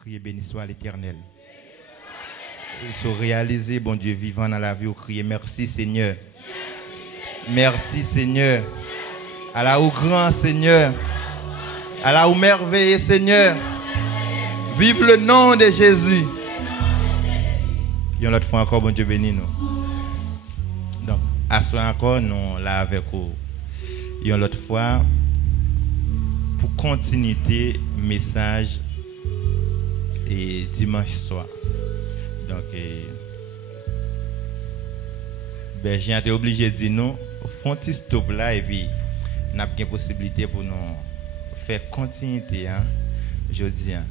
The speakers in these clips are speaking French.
Criez béni soit l'Éternel. Se réaliser, bon Dieu vivant dans la vie, ou crier merci Seigneur. Merci Seigneur. À la ou grand Seigneur. À la ou merveilleux Seigneur. Vive le nom de Jésus. Et l'autre fois encore, bon Dieu béni nous. Donc, à ce encore, nous là avec vous. Et l'autre fois, pour continuité, message et dimanche soir. Donc, j'ai été obligé de dire non, font un stop là et puis, nous avons une possibilité pour nous faire continuité, hein, je dis. Hein.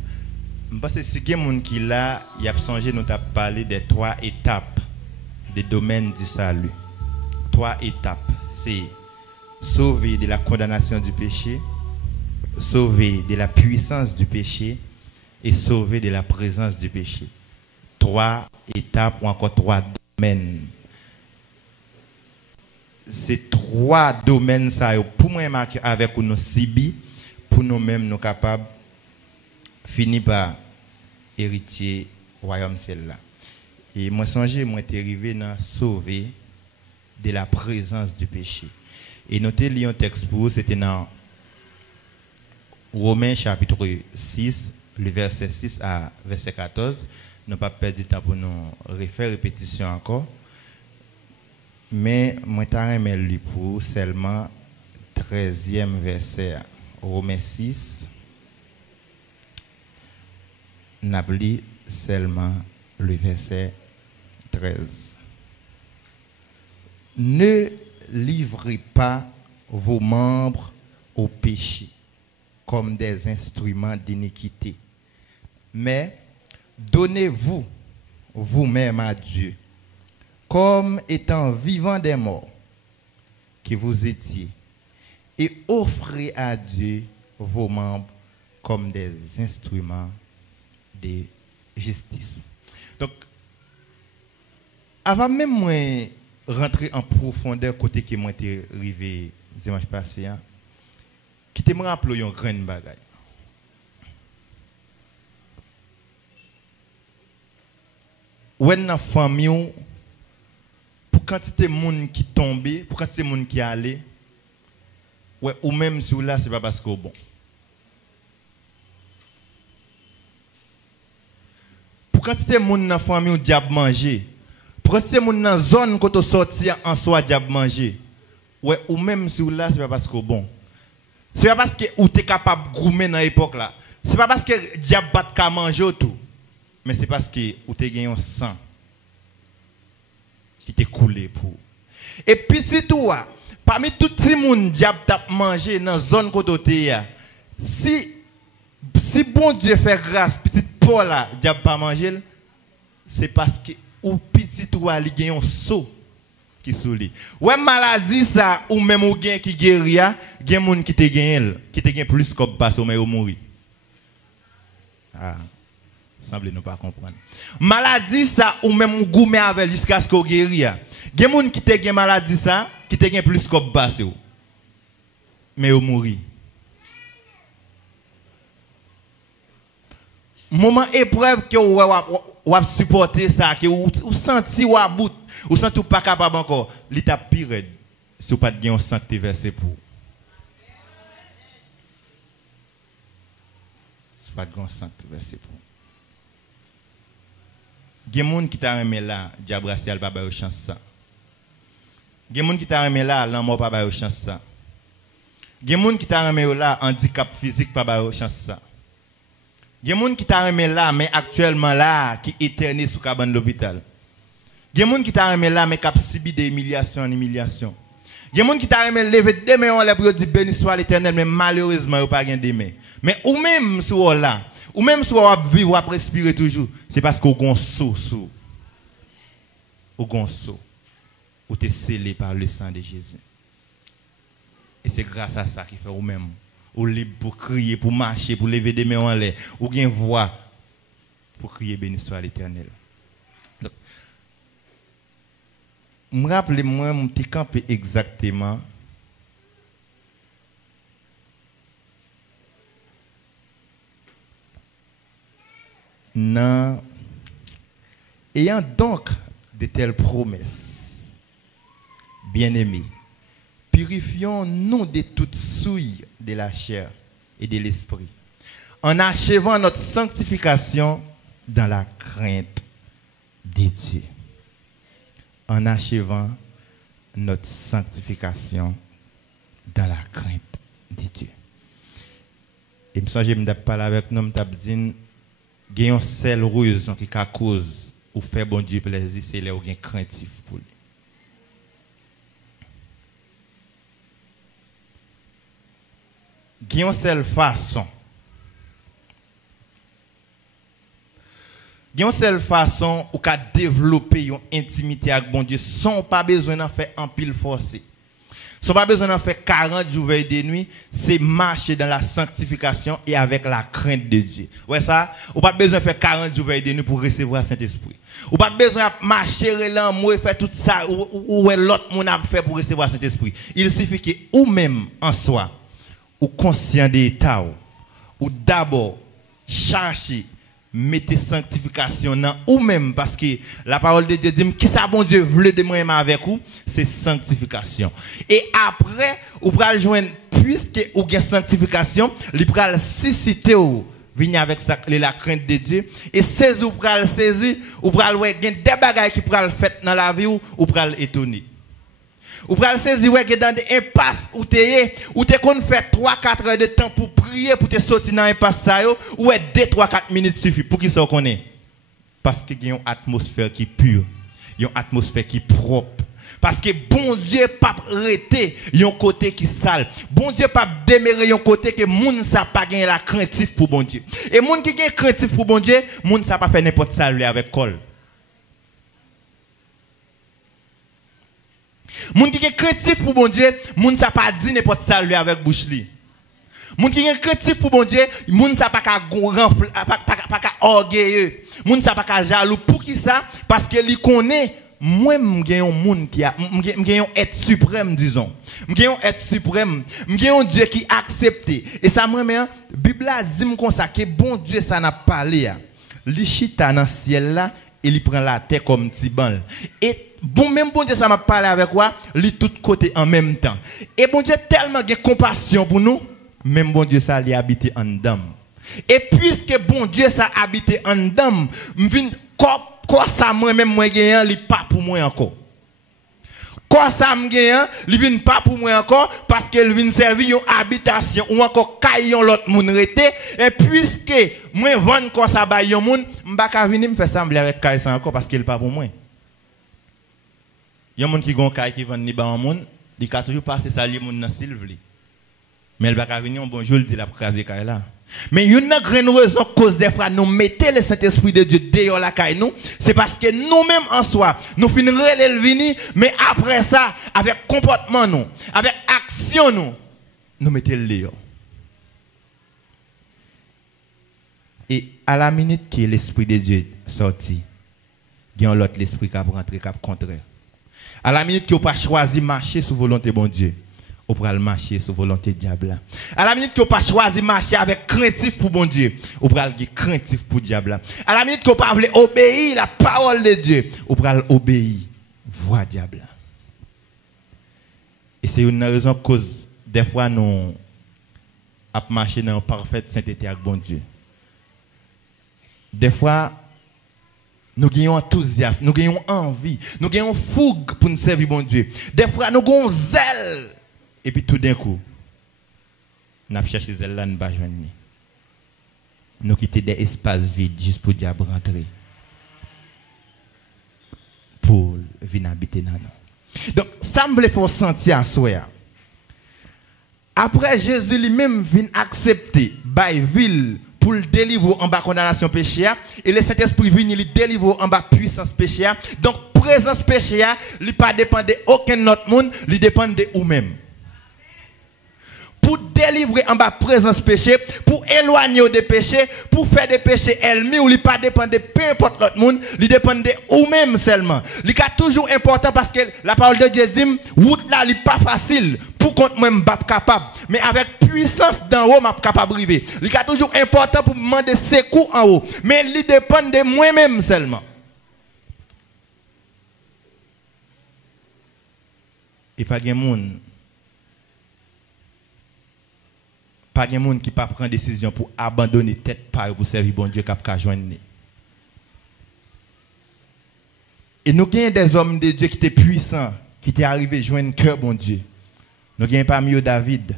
Parce que si quelqu'un qui là, il a songé nous avons parlé des 3 étapes des domaines du salut. 3 étapes. C'est sauver de la condamnation du péché, sauver de la puissance du péché et sauver de la présence du péché. 3 étapes ou encore 3 domaines. Ces 3 domaines, ça, pour moi, marquer avec nous cibi, pour nous-mêmes, nous capables finir par héritier royaume celle-là. Et moi, songez, moi, suis arrivé à sauver de la présence du péché. Et notez, lion texte pour vous, c'était dans Romains chapitre 6, le verset 6 à verset 14. Nous pas perdre du temps pour nous refaire répétition encore. Mais moi, je lu pour seulement 13e verset. Romains 6. N'abli seulement le verset 13. Ne livrez pas vos membres au péché comme des instruments d'iniquité, mais donnez-vous vous-même à Dieu comme étant vivants des morts que vous étiez, et offrez à Dieu vos membres comme des instruments de justice. Donc, avant même moi rentrer en profondeur côté que moi t'ai arrivé dimanche passé, hein, qui te me rappelle une grande bagaille. Ou dans famille, pour quantité de monde qui tombé, pour quantité de monde qui allé, ouais, ou même si là c'est pas parce que bon. Pour quantité de monde dans la famille, ou diable manger. Pour quantité de monde dans la zone quand tu sorti en soi diable manger. Ouais, ou même si là c'est pas parce que bon. C'est pas parce que ou tu es capable de groumer dans l'époque là. C'est pas parce que diable bat ka manger tout. Mais c'est parce que ou tu gagné un sang qui t'est coulé pour. Et puis si toi, parmi tout le monde diable t'a mangé dans la zone côté si bon Dieu fait grâce petit Paul là diable pas manger, c'est parce que ou petit toi il gagne un saut qui sous lui. Ouais maladie ça ou même ou gain qui guérit, gagne monde qui te gagne plus comme passe mais au mourir. Ah. Semble ne pas comprendre. Maladie ça ou même goumé avec jusqu'à ce qu'on guérit. Gen moun qui te gen maladie ça, qui te gen plus comme basse mais au mourir. Moment épreuve que ou supporter ça que ou senti ou bout, ou senti pas capable encore, l'étape pire si ou pas de gen un sang te versé pour. Si pas de gen un sang te versé pour. Gen moun qui t'a remis là, diable racial pas ba yo chance ça. Gen moun qui t'a remis là, l'amour pas ba yo chance ça. Gen moun qui t'a remis là, handicap physique pas ba yo chance ça. Gen moun qui t'a remis là mais actuellement là qui éterné sous cabane l'hôpital. Gen moun qui t'a remis là mais qui subit des humiliations en humiliation. Gen moun qui t'a remis lever deux mains en l'air pour dire béni soit l'Éternel mais malheureusement yo pas gen deux mains. Mais ou même sur là ou même si on va vivre, on va respirer toujours, c'est parce qu'on a un saut. On a un saut. Ou tu es scellé par le sang de Jésus. Et c'est grâce à ça qu'il fait ou même. Ou libre pour crier, pour marcher, pour lever des mains en l'air. Ou bien voix pour crier béni soit l'Éternel. Je me rappelle, moi, je suis campé exactement. Non. Ayant donc de telles promesses, bien-aimés, purifions-nous de toute souille de la chair et de l'esprit, en achevant notre sanctification dans la crainte de Dieu. En achevant notre sanctification dans la crainte de Dieu. Et je me parler avec nous, je me dis, il y a une seule raison qui cause ou fait bon Dieu plaisir, c'est là où il y a craintif pour lui. Il y a une seule façon. Il y a une seule façon où qu'a développer une intimité avec bon Dieu sans pas besoin d'en faire un pile forcé. Sans pas besoin d'en faire 40 jours veille de nuit, c'est marcher dans la sanctification et avec la crainte de Dieu. Ouais ça, ou pas besoin de faire 40 jours veille de nuit pour recevoir Saint-Esprit. Ou pas besoin de marcher l'amour et faire tout ça ou l'autre monde a fait pour recevoir Saint-Esprit. Il suffit que ou même en soi ou conscient de l'état ou d'abord chercher mettez sanctification dans ou même parce que la parole de Dieu dit qui ça bon Dieu veut de moi avec vous, c'est sanctification. Et après ou pral joindre puisque ou gain sanctification, li pral susciter ou venir avec la crainte de Dieu et saisir ou pral saisir ou pral ouais gain des bagages qui pral fait dans la vie ou pral étonner. Ou pral saisir ouais que dans des impasses où t'es qu'on fait 3-4 heures de temps pour prier pour te sortir dans impasse ça yo ou 2-3-4 minutes suffit pour qui ça connaît parce que y a une atmosphère qui pure, y a une atmosphère qui propre parce que bon Dieu pas arrêter yon côté qui sale, bon Dieu pas démérer yon côté que moun ça pas gagner la craintif pour bon Dieu et moun qui gagne craintif pour bon Dieu moun ça pas faire n'importe ça avec col. Moun qui est craintif pour bon Dieu, moun ça pas dit n'importe ça lui avec bouche li. Moun qui est craintif pour bon Dieu, moun ça pas ka orgueilleux. Moun ça pas ka jaloux pour qui ça parce que li connaît moi m'gien un monde qui a m'gien être suprême disons. M'gien être suprême, m'gien un Dieu qui accepté. Et ça moi mais Bible a dit comme ça que bon Dieu ça n'a parlé. Li chita dans ciel là et il prend la terre comme tiban. Et bon même bon Dieu ça m'a parlé avec quoi lui tout côté en même temps et bon Dieu tellement de compassion pour nous même bon Dieu ça lui habité en dedans et puisque bon Dieu ça habité en dedans m'vinn quoi ça moi même moi gagnant lui pas pour moi encore quoi ça me gagnant lui vinn pas pour moi encore parce que lui vinn servir une habitation ou encore caillon l'autre moun rete et puisque moi vendre quoi ça ba yon moun m'pa ka venir me faire sembler avec caille ça encore parce qu'il pas pour moi. Il y a des gens qui ont qui vendent ni ba moun, ils ka toujours passer ça li moun nan silvli. Mais elle va ka venir un bonjour il dit la craser caille là. Mais il y a une grande raison cause des fois nous mettez le Saint-Esprit de Dieu dehors la caille nous, c'est parce que nous-mêmes en soi, nous finissons le vini, mais après ça avec comportement nous, avec action nous mettez le dehors. Et à la minute que l'Esprit de Dieu sorti, il y a l'autre l'esprit qui a rentré cap contraire. À la minute que vous pas choisi marcher sous volonté bon Dieu, vous pourrez marcher sous volonté diable. À la minute que vous pas choisi marcher avec craintif pour bon Dieu, vous pourrez être craintif pour diable. À la minute que vous pas voulez obéir la parole de Dieu, vous pourrez obéir voix diable. Et c'est une raison cause des fois nous à marcher dans une parfaite sainteté avec bon Dieu. Des fois nous gagnons enthousiasme, nous gagnons envie, nous gagnons fougue pour nous servir bon Dieu. Des fois, nous gagnons zèle. Et puis tout d'un coup, nous avons cherché zèle là, nous ne joindre. Nous quittons des espaces vides juste pour diable rentrer. Pour venir habiter dans nous. Donc, ça me voulait faire sentir à soi. Après, Jésus lui-même vient accepter, by ville, pour le délivrer en bas condamnation péché et le Saint-Esprit vient le délivrer en bas puissance péché. Donc présence péché il pas dépend de aucun autre monde, il dépend de vous même. pour délivrer en bas présence péché, pour éloigner des péchés, pour faire des péchés ennemis, ou il pas dépendre de peu importe l'autre monde, il dépend de ou même seulement. Il est toujours important parce que la parole de Dieu dit, route là, il n'est pas facile, pour contre moi, je suis pas capable, mais avec puissance d'en haut, je suis capable de arriver. Il est toujours important pour me demander secours en haut, mais il dépend de moi-même seulement. Et pas de monde. Pas de monde qui ne prend décision pour abandonner tête par pour servir bon Dieu qui a joindre. Et nous avons des hommes de Dieu qui étaient puissants, qui étaient arrivés à joindre cœur bon Dieu. Nous avons parmi eux David.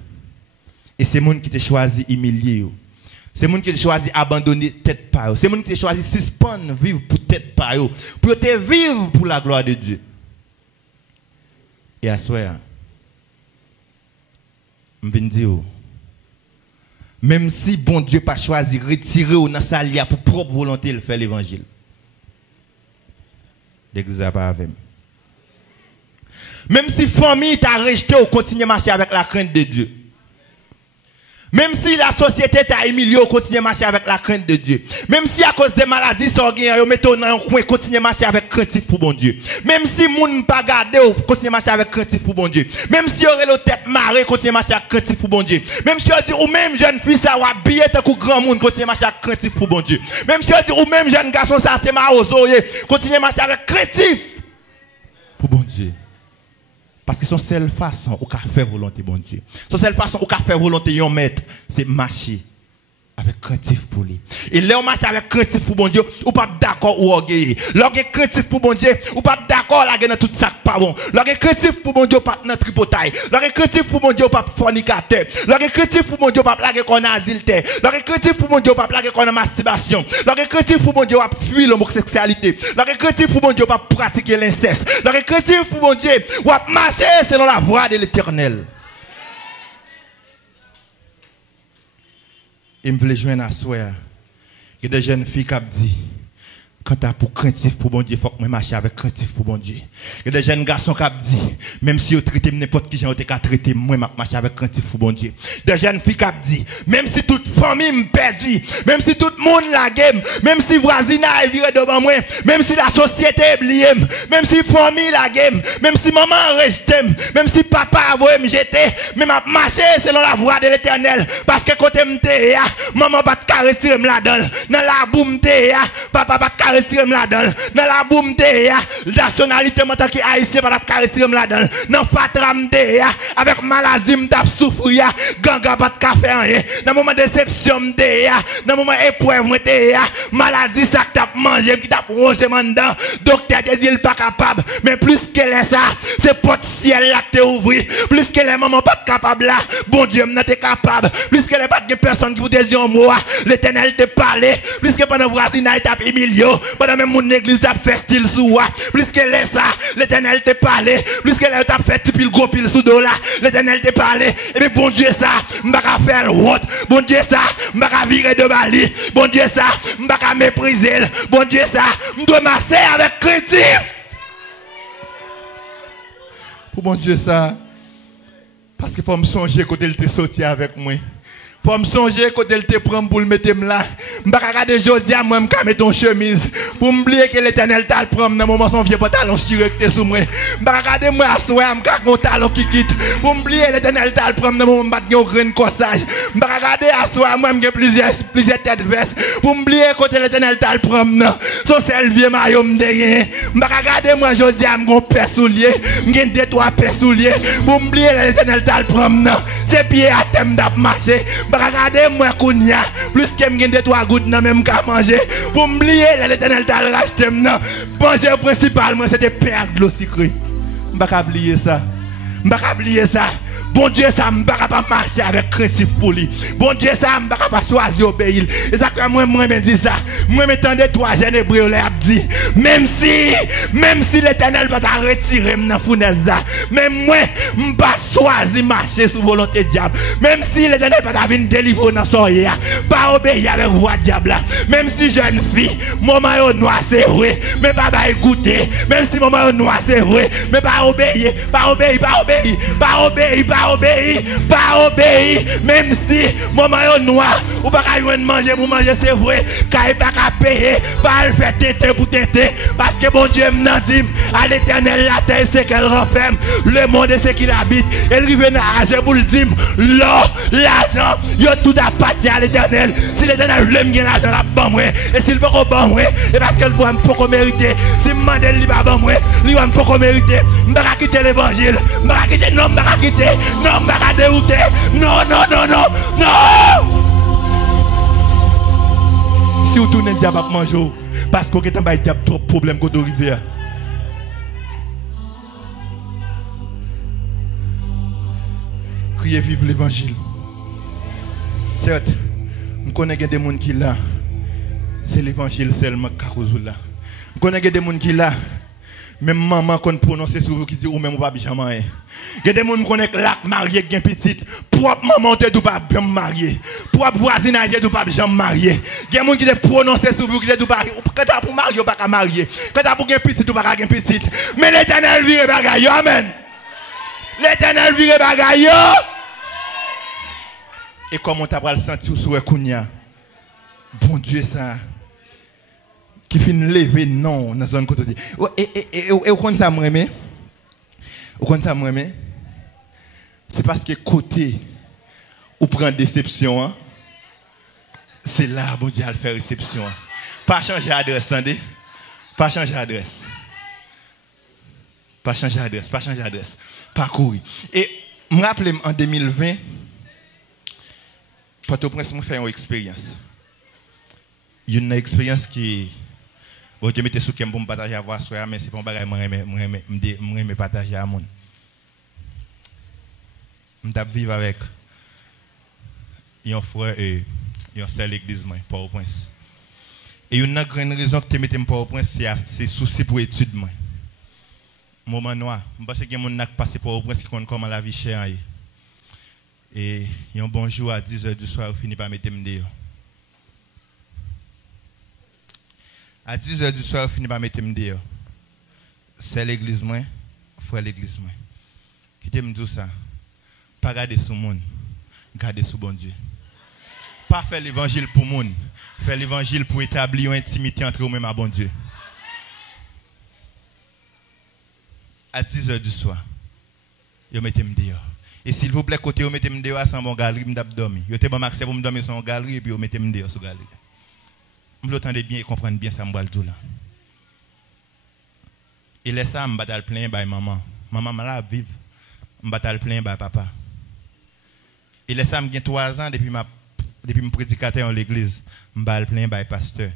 Et c'est monde qui t'a choisi humilier. C'est monde qui t'a choisi abandonner tête par eux. C'est monde qui t'a choisi suspendre vivre pour tête par eux. Pour te vivre pour la gloire de Dieu. Et à soir, je viens dire, même si bon Dieu pas choisi retirer ou dans sa lia pour propre volonté de faire l'évangile. L'église n'a pas avec. Même si famille t'a rejeté ou continue à marcher avec la crainte de Dieu. Même si la société t'a humilié, continue à marcher avec la crainte de Dieu. Même si à cause des maladies sanguines, vous mettez dans un coin, continue à marcher avec craintif pour bon Dieu. Même si moun pas gardé, continue à marcher avec craintif pour bon Dieu. Même si vous avez la tête marée, continue à marcher avec craintif pour bon Dieu. Même si vous dit ou même jeune fille ça va habiller tant que grand monde, continue à marcher avec craintif pour bon Dieu. Même si vous dit ou même jeune garçon ça c'est maozoye, continue à marcher avec craintif pour bon Dieu. Parce que son seule façon où faire volonté bon Dieu. Son seule façon où faire volonté yon maître, c'est marcher avec craintif pour lui. Et là on marche avec craintif pour bon Dieu, ou pas d'accord ou orgueilleux. Lorsque craintif pour bon Dieu, ou pas d'accord là dans tout ça pas bon. Lorsque craintif pour bon Dieu pas dans tripotaille. Lorsque craintif pour bon Dieu pas fornicateur. Lorsque craintif pour bon Dieu pas plaguer qu'on a adultère. Lorsque craintif pour bon Dieu pas plaguer qu'on a masturbation. Lorsque craintif pour bon Dieu pas fuir l'homosexualité. Lorsque craintif pour bon Dieu pas pratiquer l'inceste. Lorsque craintif pour bon Dieu pas marcher selon la voie de l'Éternel. Et je voulais joindre à soi. Il y a des jeunes filles qui disent, quand tu as pour craintif pour bon Dieu, il faut que je marche avec craintif pour bon Dieu. Il y a des jeunes garçons qui disent, même si vous traitez n'importe qui, j'ai traité, moi, je marche avec craintif pour bon Dieu. Des jeunes filles qui disent, même si toute famille me perdue, même si tout le monde la game, même si voisinage est viré devant moi, même si la société est oubliée, même si famille la game, même si maman reste, même si papa a voulu me jeter, mais je marche selon la voie de l'Éternel. Parce que côté me maman va te retirer là-dedans. Dans la boum papa va te retirer là-dedans. Dans la boum la nationalité en tant qu'haïtien va te retirer là-dedans. Dans fatram avec maladie m'tap souffrir, ganga pas de faire rien. Dans moment déception dans moment épreuve maladie ça que t'as mangé qui t'a rosé dedans. Docteur te dit il pas capable, mais plus qu'elle est ça, c'est porte ciel là que t'es ouvri. Plus qu'elle est maman pas capable là, bon Dieu m'en t'es capable. Plus qu'elle est pas de personne qui vous dit en moi, l'Éternel te parlé. Plus que pendant voisinage t'a humilié, pendant même mon église t'a fait style sous plus qu'elle est ça, l'Éternel te parlé. Plus qu'elle t'a fait pile gros pile sous dos là, l'Éternel te parlé. Et bien bon Dieu ça, m'baka faire honte. Bon Dieu ça, m'baka virer de Bali. Bon Dieu ça, m'baka mépriser. Bon Dieu ça, m'doit marcher avec craintif. Pour bon Dieu ça, parce qu'il faut me songer quand elle te sorti avec moi. Faut me songer quand elle te prend pour le mettre là. M'baka regarder jodi à moi m'ka mettre ton chemise pour m'oublier que l'Éternel t'a le prendre dans moment son vieux pantalon chiré que t'es sous moi. M'baka regarder moi assoir m'ka mon talon qui quitte pour m'oublier l'Éternel t'a le prendre dans moment m'battre un grain corsage. M'baka regarder assoir moi m'gè plusieurs têtes vestes pour m'oublier quand l'Éternel t'a le prendre son seul vieux maillot m'dégé. M'baka regarder moi jodi à m'gon paire soulier, m'gè 2-3 paires soulier pour m'oublier l'Éternel t'a le prendre. C'est pied à thème d'ap marcher. Regardez moi kounya plus que me gagner 2-3 gouttes dans même qu'à manger pour m'oublier l'Éternel t'a racheté maintenant manger principalement c'était père de l'eau sucrée m'pas oublier ça m'pas oublier ça. Bon Dieu ça m'pas pas marcher avec craintif pour lui. Bon Dieu ça m'pas pas choisir obéir. Et ça que moi me dit ça. Moi m'entendais 3 jeunes hébreux là dit même si l'Éternel va t'a retirer dans fournaise même moi m'pas choisir marcher sous volonté diable. Même si l'Éternel va t'a venir délivrer dans soirée pas obéir avec voix diable. Même si jeune fille maman yo noir c'est vrai mais pas écouter. Même si maman yo noir c'est vrai mais pas obéir. pas obéi, même si moment est noir, ou pas qu'à manger pour manger, c'est vrai, qu'il pas qu'à payer, pas le faire têter pour têter, parce que bon Dieu m'a dit, à l'éternel, la terre, c'est qu'elle renferme, le monde, c'est qu'il habite, elle rive dans l'argent pour le dire, l'or, l'argent, il y a tout à partir à l'éternel, si l'éternel veut me gagner l'argent, la bon moi, et s'il veut qu'on bon moi, et parce qu'elle ne peut pas mériter, si mandel il va bon moi, il va pas mériter, je vais quitter l'évangile, je vais quitter, non, je vais quitter, non, je vais dérouter, non. Si vous tournez le diable à manger, parce que vous avez trop de problèmes que vous arrivez. Criez vive l'évangile. Certes, je connais des gens qui sont là. C'est l'évangile seulement qui est là. Je connais des gens qui sont là. Même maman qu'on prononce sur vous qui dit ou même pas jamais. Il y a des gens qui connaissent l'acte marié qui est petit. Propre maman te ou pas bien marié. Propre voisinage ou pas jamais marié. Il y a des gens qui prononcent sur vous qui dit ou pas quand tu pour marier ou pas marier. Quand tu pour gagner petit ou pas gagner petit. Mais l'Éternel vire bagaille. Amen. L'Éternel vire bagaille. Et comment tu vas le sentir sur Kounia? Bon Dieu ça. Qui finit lever non dans la zone côté. Et quand ça me remet, c'est parce que côté ou prend déception, hein? C'est là bon Dieu à faire réception. Hein? Pas changer d'adresse, attendez. Pas changer d'adresse. Pas changer d'adresse. Pas courir. Et je me rappelle en 2020, Port-au-Prince m'a fait une expérience. Une expérience qui bon, je mettais sous qui pour me partager à voir mais c'est pas un bagage me partager à monde. Je vivre avec un frère et une seule l'église Port-au-Prince. Et une grande raison que je mettais Port-au-Prince c'est souci pour études moi. Moment noir, je pense que les gens qui passé Port-au-Prince qui connaissent comment la vie chère. Et un bon jour à 10h du soir, je finis par mettre dehors. À 10h du soir, je finis par mettre dehors. C'est l'église, frère l'église. Qui te me dit ça? Pas garder sur le monde, garder sur bon Dieu. Pas faire l'évangile pour le monde, faire l'évangile pour établir une intimité entre vous-même et bon Dieu. À 10h du soir, je mets dehors. Et s'il vous plaît, côté, vous mettez dehors sans mon galerie, je vais dormir. Je vais m'accès pour me dormir sur une galerie et puis vous mettez dehors sur la galerie. Vous entendez bien et comprendre bien ça, je tout là. Et laisse ça, je vais plein par maman. Maman là vive. Je vais plein par papa. Et laisse ça, j'ai 3 ans depuis mon prédicateur en l'église. Je vais plein par pasteur.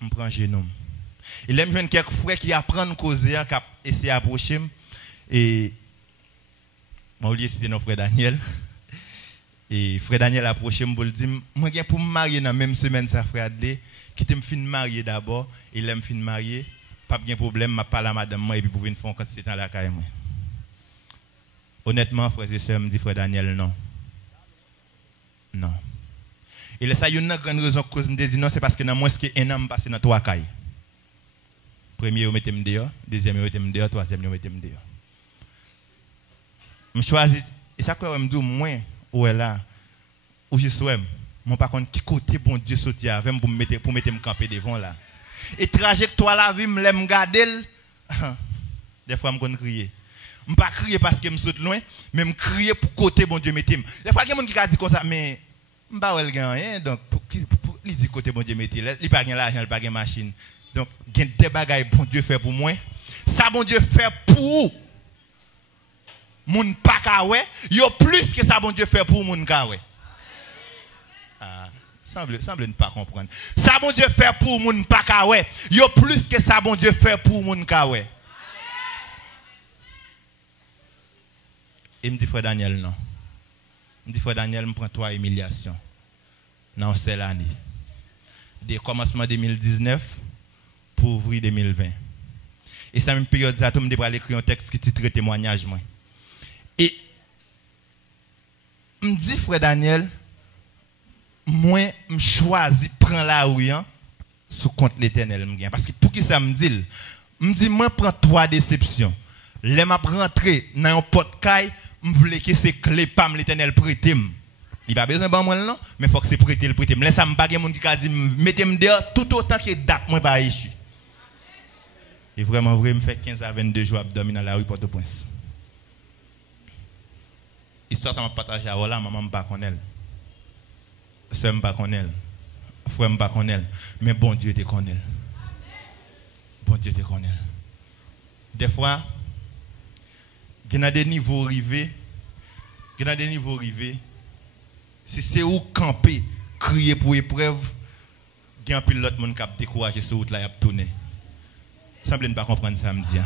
Je prends génome. Et là, je vois quelques frères qui apprennent à causer, qui essaient d'approcher. Et je vais citer notre frère Daniel. Et frère Daniel a approché me pour le dire, moi je pour me marier dans la même semaine ça frère Adlé, qui te me fin marier d'abord et là me fin marier, pas de problème, m'a parlé à madame moi et puis pour venir faire quand c'est dans la caille moi. Honnêtement frère et sœurs me dit frère Daniel non. Non. Et là ça y a une grande raison que je me dis non c'est parce que dans moins que un an passé dans 3 cailles. Premier vous mettez me dehors, deuxième vous mettez me dehors, troisième vous mettez me dehors. Je choisis et ça quoi me dit moins ou est là où je suis mon par contre qui côté bon Dieu sorti avec pour mettre me camper devant là et trajectoire la vie me l'aime garder des fois me connais crier me pas crier parce que me saute loin mais me crier pour côté bon Dieu mettez des fois il y a des gens qui a dit comme ça mais me pas wel rien donc pour il dit côté bon Dieu mettez il pas gain l'argent il pas gain machine donc gain des bagages bon Dieu fait pour moi ça bon Dieu fait pour moun pa ka wè, yo plus que ça bon Dieu fait pour moun ka wè. Ah, semble ne pas comprendre. Ça bon Dieu fait pour moun pa ka wè, yo plus que ça bon Dieu fait pour moun ka wè. Et me dit frère Daniel non. Me dit frère Daniel me prend 3 humiliations. Dans cette année. Dès commencement 2019 pour ouvrir 2020. Et ça même période ça tout me devrait écrire un texte qui titre témoignage moi. Et me dit frère Daniel, moi me choisis prendre la rue sous compte l'Éternel parce que pour qui ça me dit moi prends 3 déceptions. les m'a rentré dans un pot caille, me voulais que c'est clé pam l'Éternel prêter. Il pas besoin de moi non, mais faut que c'est prêter le prêter. Laisse ça me pas monde qui a dit mettez-moi dehors tout autant que date moi pas échu. Et vraiment vrai me fait 15 à 22 jours à dormir dans la rue Port-au-Prince. Histoire ça m'a partagé à voilà maman pas connaît. Sœur pas connaît. Frère pas connaît, mais bon Dieu te connaît. Bon Dieu te connaît. Des fois il y a des niveaux arrivés. Si c'est où camper, crier pour épreuve, il y a un pilote qui a découragé sur route là et a tourné. Semble ne pas comprendre ça me dit.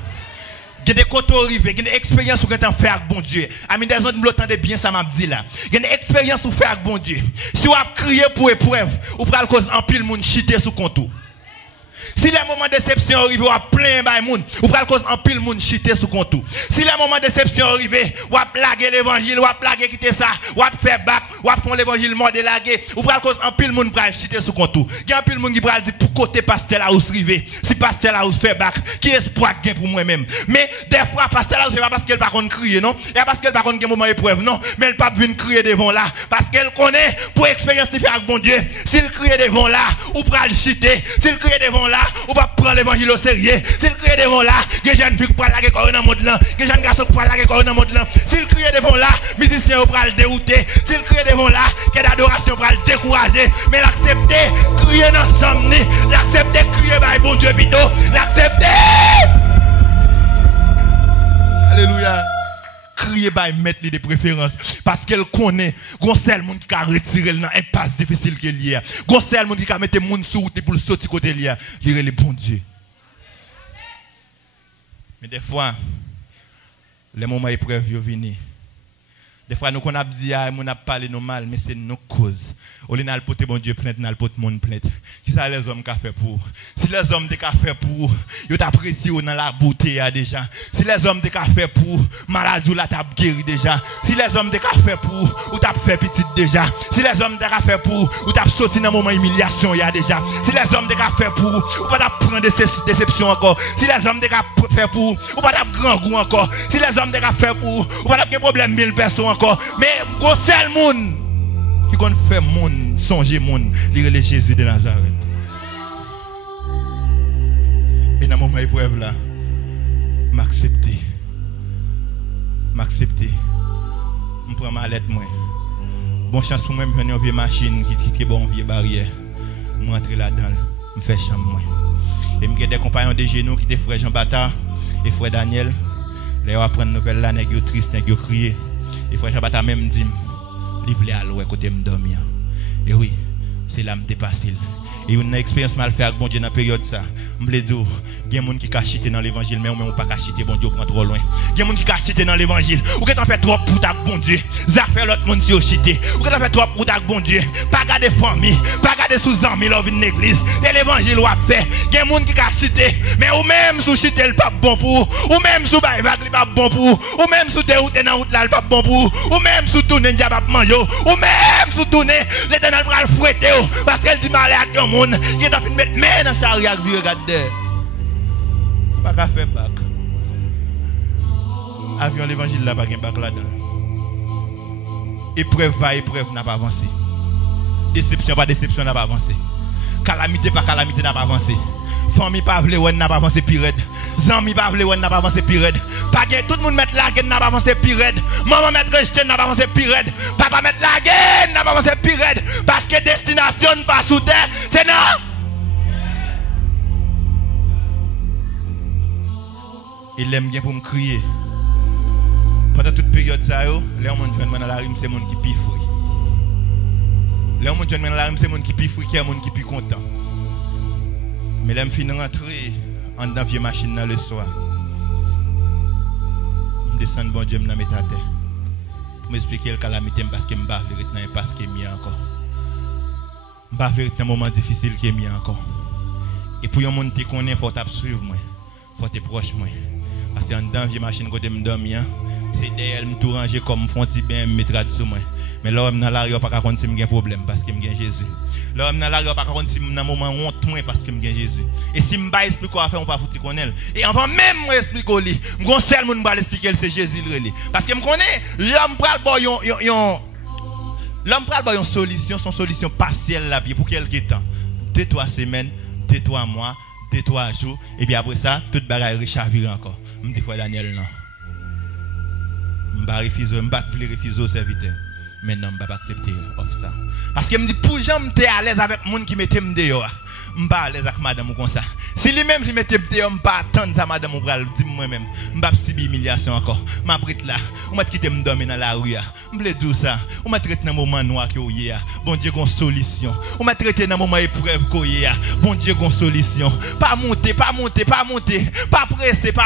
Il y a des côtés arrivés, il y a des expériences où on fait avec bon Dieu. Amis des autres, m'entendez bien ça m'a dit là. Il y a des expériences où faire avec bon Dieu. Si on a crié pour épreuve, ou pral cause en pile moun chiter sous compte. Si les moments de déception arrivent, ou à plein de monde, ou pral cause en pile moun chiter sous compte. Si les moments de déception arrivent, ou à plaguer l'évangile, ou à plaguer quitter ça, ou à faire bac, ou à faire l'évangile mort délagué, ou pral cause en pile moun pral chiter sous compte. Il y a un pile moun qui pral dire pour côté pasteur là où se rive. Si pasteur là où se fait bac, qui espoir gain pour moi-même. Mais des fois pasteur là c'est pas parce qu'elle pas contre crier non, et parce qu'elle pas contre un moment épreuve non, mais elle pas venir crier devant là parce qu'elle connaît pour expérience de faire avec bon Dieu. S'il crie devant là, ou pral chiter, s'il crie devant là, ou pas prendre l'évangile au sérieux. S'il crie devant là, que jeune fille pour la guerre dans le monde là, que jeune garçon pour la guerre dans le monde là. S'il crie devant là, musicien pour le dérouter. S'il crie devant là, que l'adoration pour le décourager. Mais l'accepter, crier dans ensemble, l'accepter, crier par bon Dieu plutôt, l'accepter. Alléluia. Crier par mettre de préférence parce qu'elle connaît gon seul monde qui a retiré dans un passe difficile qu'elle y a gon seul monde qui a mettre monde sur route pour le sortir côté li a lire le bon Dieu. Mais des fois les moments épreuves viennent. Des fois nous qu'on a dit on a parlé normal mais c'est nos causes. Au lieu de porter bon Dieu plainte, nous porter monde plainte. Qui ça les hommes qui fait pour? Si les hommes qui fait pour, ils t'apprécient dans la beauté déjà. Si les hommes qui fait pour, maladie la t'a guéri déjà. Si les hommes qui fait pour, ou t'a fait petit déjà. Si les hommes qui fait pour, ou t'a sorti dans moment humiliation il y a déjà. Si les hommes qui fait pour, ou pas t'a prendre des déceptions encore. Si les hommes qui fait pour, ou pas t'a grand goût encore. Si les hommes qui fait pour, ou pas t'a problème 1000 personnes encore. Mais go seul monde qui qu'on fait monde, songer monde, lire le Jésus de Nazareth. Et dans le moment épreuve là, m'accepter. Je prends ma lettre moi. Bonne chance pour moi, je viens une vieille machine qui est bon vieille barrière. Je rentre là-dedans, je fais chambre moi. Et je des compagnons de genoux qui étaient frère Jean Bata et frère Daniel. Là on apprend nouvelle là, nèg yo triste, nèg yo crier. Et frère Jean Bata même dit livre à l'ouest côté me dormir. Et oui, c'est là me dépasser. Et une expérience mal fait avec bon Dieu dans la période ça. M'ble dire, il y a des gens qui cachent dans l'évangile mais on même pas cachent bon Dieu prend trop loin. Il y a des gens qui cachent dans l'évangile. Ou que t'en fait trop pour ta bon Dieu. Ça fait l'autre monde sur chité. Ou que t'en fait trop pour ta bon Dieu. Pas garder famille, pas garder sous amis dans une église. Et l'évangile ou fait. Il y a des gens qui cachent mais ou même sous chité le pas bon pour. Ou même sous bail vague pas bon pour. Ou même sous déroute dans route là le pas bon pour. Ou même sous tourner n'a pas manger. Ou même sous tourner l'Éternel va le fouetter parce qu'elle dit mal à qui est en train de mettre main dans sa rivière, regardez. Pas qu'à faire bac. Avion l'évangile là, pas qu'un bac là-dedans. Épreuve par épreuve n'a pas avancé. Déception par déception n'a pas avancé. Calamité par calamité n'a pas avancé. Famille pas vle ou n'a pas avancé pire. Zami pas vle ou n'a pas avancé pire. Pas que tout le monde mettre la gueule n'a pas avancé pire. Maman mettre rejeté n'a pas avancé pire. Papa mettre la gueule n'a pas avancé pire. Parce que destination pas sous terre, c'est non. Il aime bien pour me crier. Pendant toute période ça yo, les gens qui viennent dans la rue, c'est monde qui pifouille. Les gens qui viennent dans la rue, c'est monde qui pifouille, qui est monde qui plus content. Mais là, je finis de rentrer en dans vieille machine dans le soir. Je descends bon Dieu dans mes têtes. Pour m'expliquer le calamité parce que je ne vais pas dans un passe qui est mis encore. Je ne vais pas dans un moment difficile qui est mis encore. Et pour un monde qui connaît, il faut suivre moi. Il faut être proche moi. Parce que dans vieille machine côté me dormir, C'est d'ailleurs me tout ranger comme fonti bien mettre sur moi. Mais l'homme dans l'arrière pas contre si me un problème parce que me gagne Jésus. L'homme dans l'arrière pas contre si dans moment honte moi parce que me gagne Jésus. Et si me pas expliquer quoi faire on pas fouti connaître. Et avant même moi expliquer lui, mon seul monde va l'expliquer c'est Jésus le parce que me connaît l'homme pral bon l'homme pral bon solution son solution partielle là pour quelques temps. 2-3 semaines, 2-3 mois, 2-3 jours et puis après ça toute bagaille rechavire encore. Me des fois Daniel non. M'ba refuser au serviteur. Maintenant m'ba pas accepter offre ça. Parce que me dit pour jamais t'es à l'aise avec monde qui mettait me dehors. M'ba à l'aise avec madame ou comme ça. Si lui-même il mettait me dehors, m'pa attendre ça madame ou pral dire moi même. M'ba subir humiliation encore. M'a brite là, on m'a quitté me dormir dans la rue. M'ble tout ça. On m'a traité dans moment noir que y a. Bon Dieu gon solution. On m'a traité dans moment épreuve que y a. Bon Dieu gon solution. Pas monter. Pas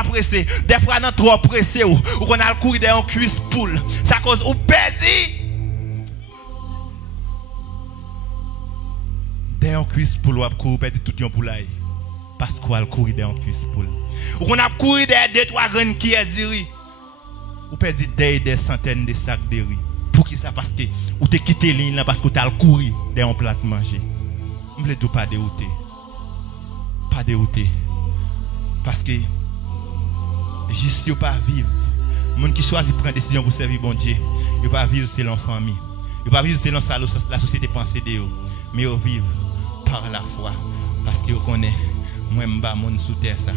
pressé. Des fois dans trop pressé ou qu'on a le courir dans cuisse poule. Ça cause ou perdu. Dans cuisse poule ou courir perdre tout yon poulaille. Parce qu'on a le courir dans cuisse poule. Ou qu'on a courir des 2-3 graines qui est diri. Ou perdre des centaines de sacs de riz. Pour qui ça parce que ou te quitté ligne là parce que tu as le courir dans un plat de manger. On veut pas dérouter. Pas dérouter. Parce que juste pas vivre. Monde qui choisit prendre décision pour servir bon Dieu, il pas vivre selon famille. Il pas vivre selon ça la société pensée de eux, mais ils vivent par la foi parce qu'ils connaissent moi m'ba mon sous terre ça.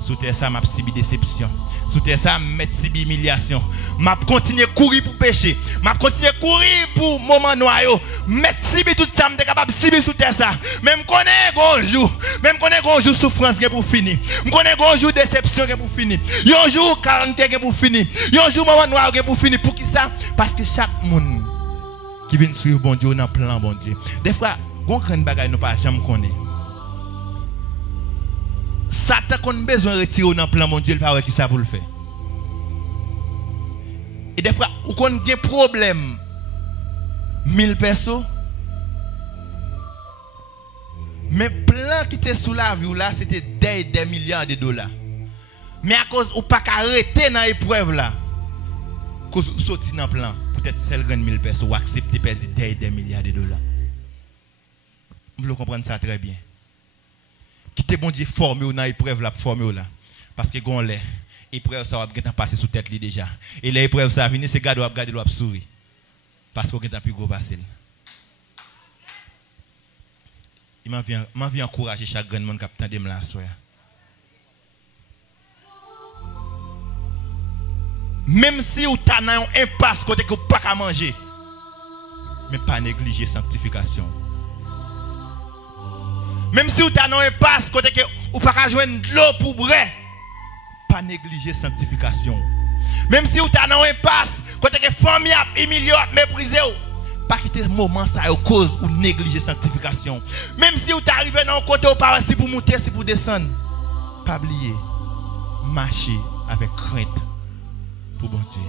Sous terre ça m'a subi déception. Sous terre ça m'a subi humiliation. M'a continuer courir pour pécher. M'a continuer courir pour moment noir yo. M'a subi tout ça m'était capable subir sous terre ça. Même connaît gon jour, souffrance pour finir. Me connaît gon jour déception pour finir. Un jour quarantaine pour finir. Un jour moment noir pour finir. Pour qui ça? Parce que chaque monde qui vient suivre bon Dieu dans plan bon Dieu. Des fois gon grand bagaille nous pas jamais connaît. Satan qu'on besoin de retirer dans plan mon Dieu il pas qui ça pour le faire. Et des fois ou qu'on a des problèmes 1000 personnes mais plan qui était sous la vie là c'était des milliards de dollars. Mais à cause ou pas arrêter dans épreuve là cause sorti dans plan peut-être celle 1000 personnes ou accepter perdre des milliards de dollars. Vous voulez comprendre ça très bien. Qui te bon Dieu formé dans l'épreuve là formé là parce que gon les épreuve ça va bien passer sous tête li déjà et les épreuves ça venir c'est garder regarder l'op sourire parce qu'on a plus gros passer il m'a vient encourager chaque grand monde qui attend là soir même si ou ta nan impasse côté que pas à manger mais pas négliger sanctification. Même si vous avez un impasse, côté que vous n'avez pas joindre l'eau pour boire, pas négliger sanctification. Même si vous avez un impasse, côté que famille a humilié, méprisé, pas quitter ce moment ça à cause ou négliger sanctification. Même si vous arrivez dans un côté où pas si pour monter, si pour descendre, pas oublier, marcher avec crainte pour bon Dieu.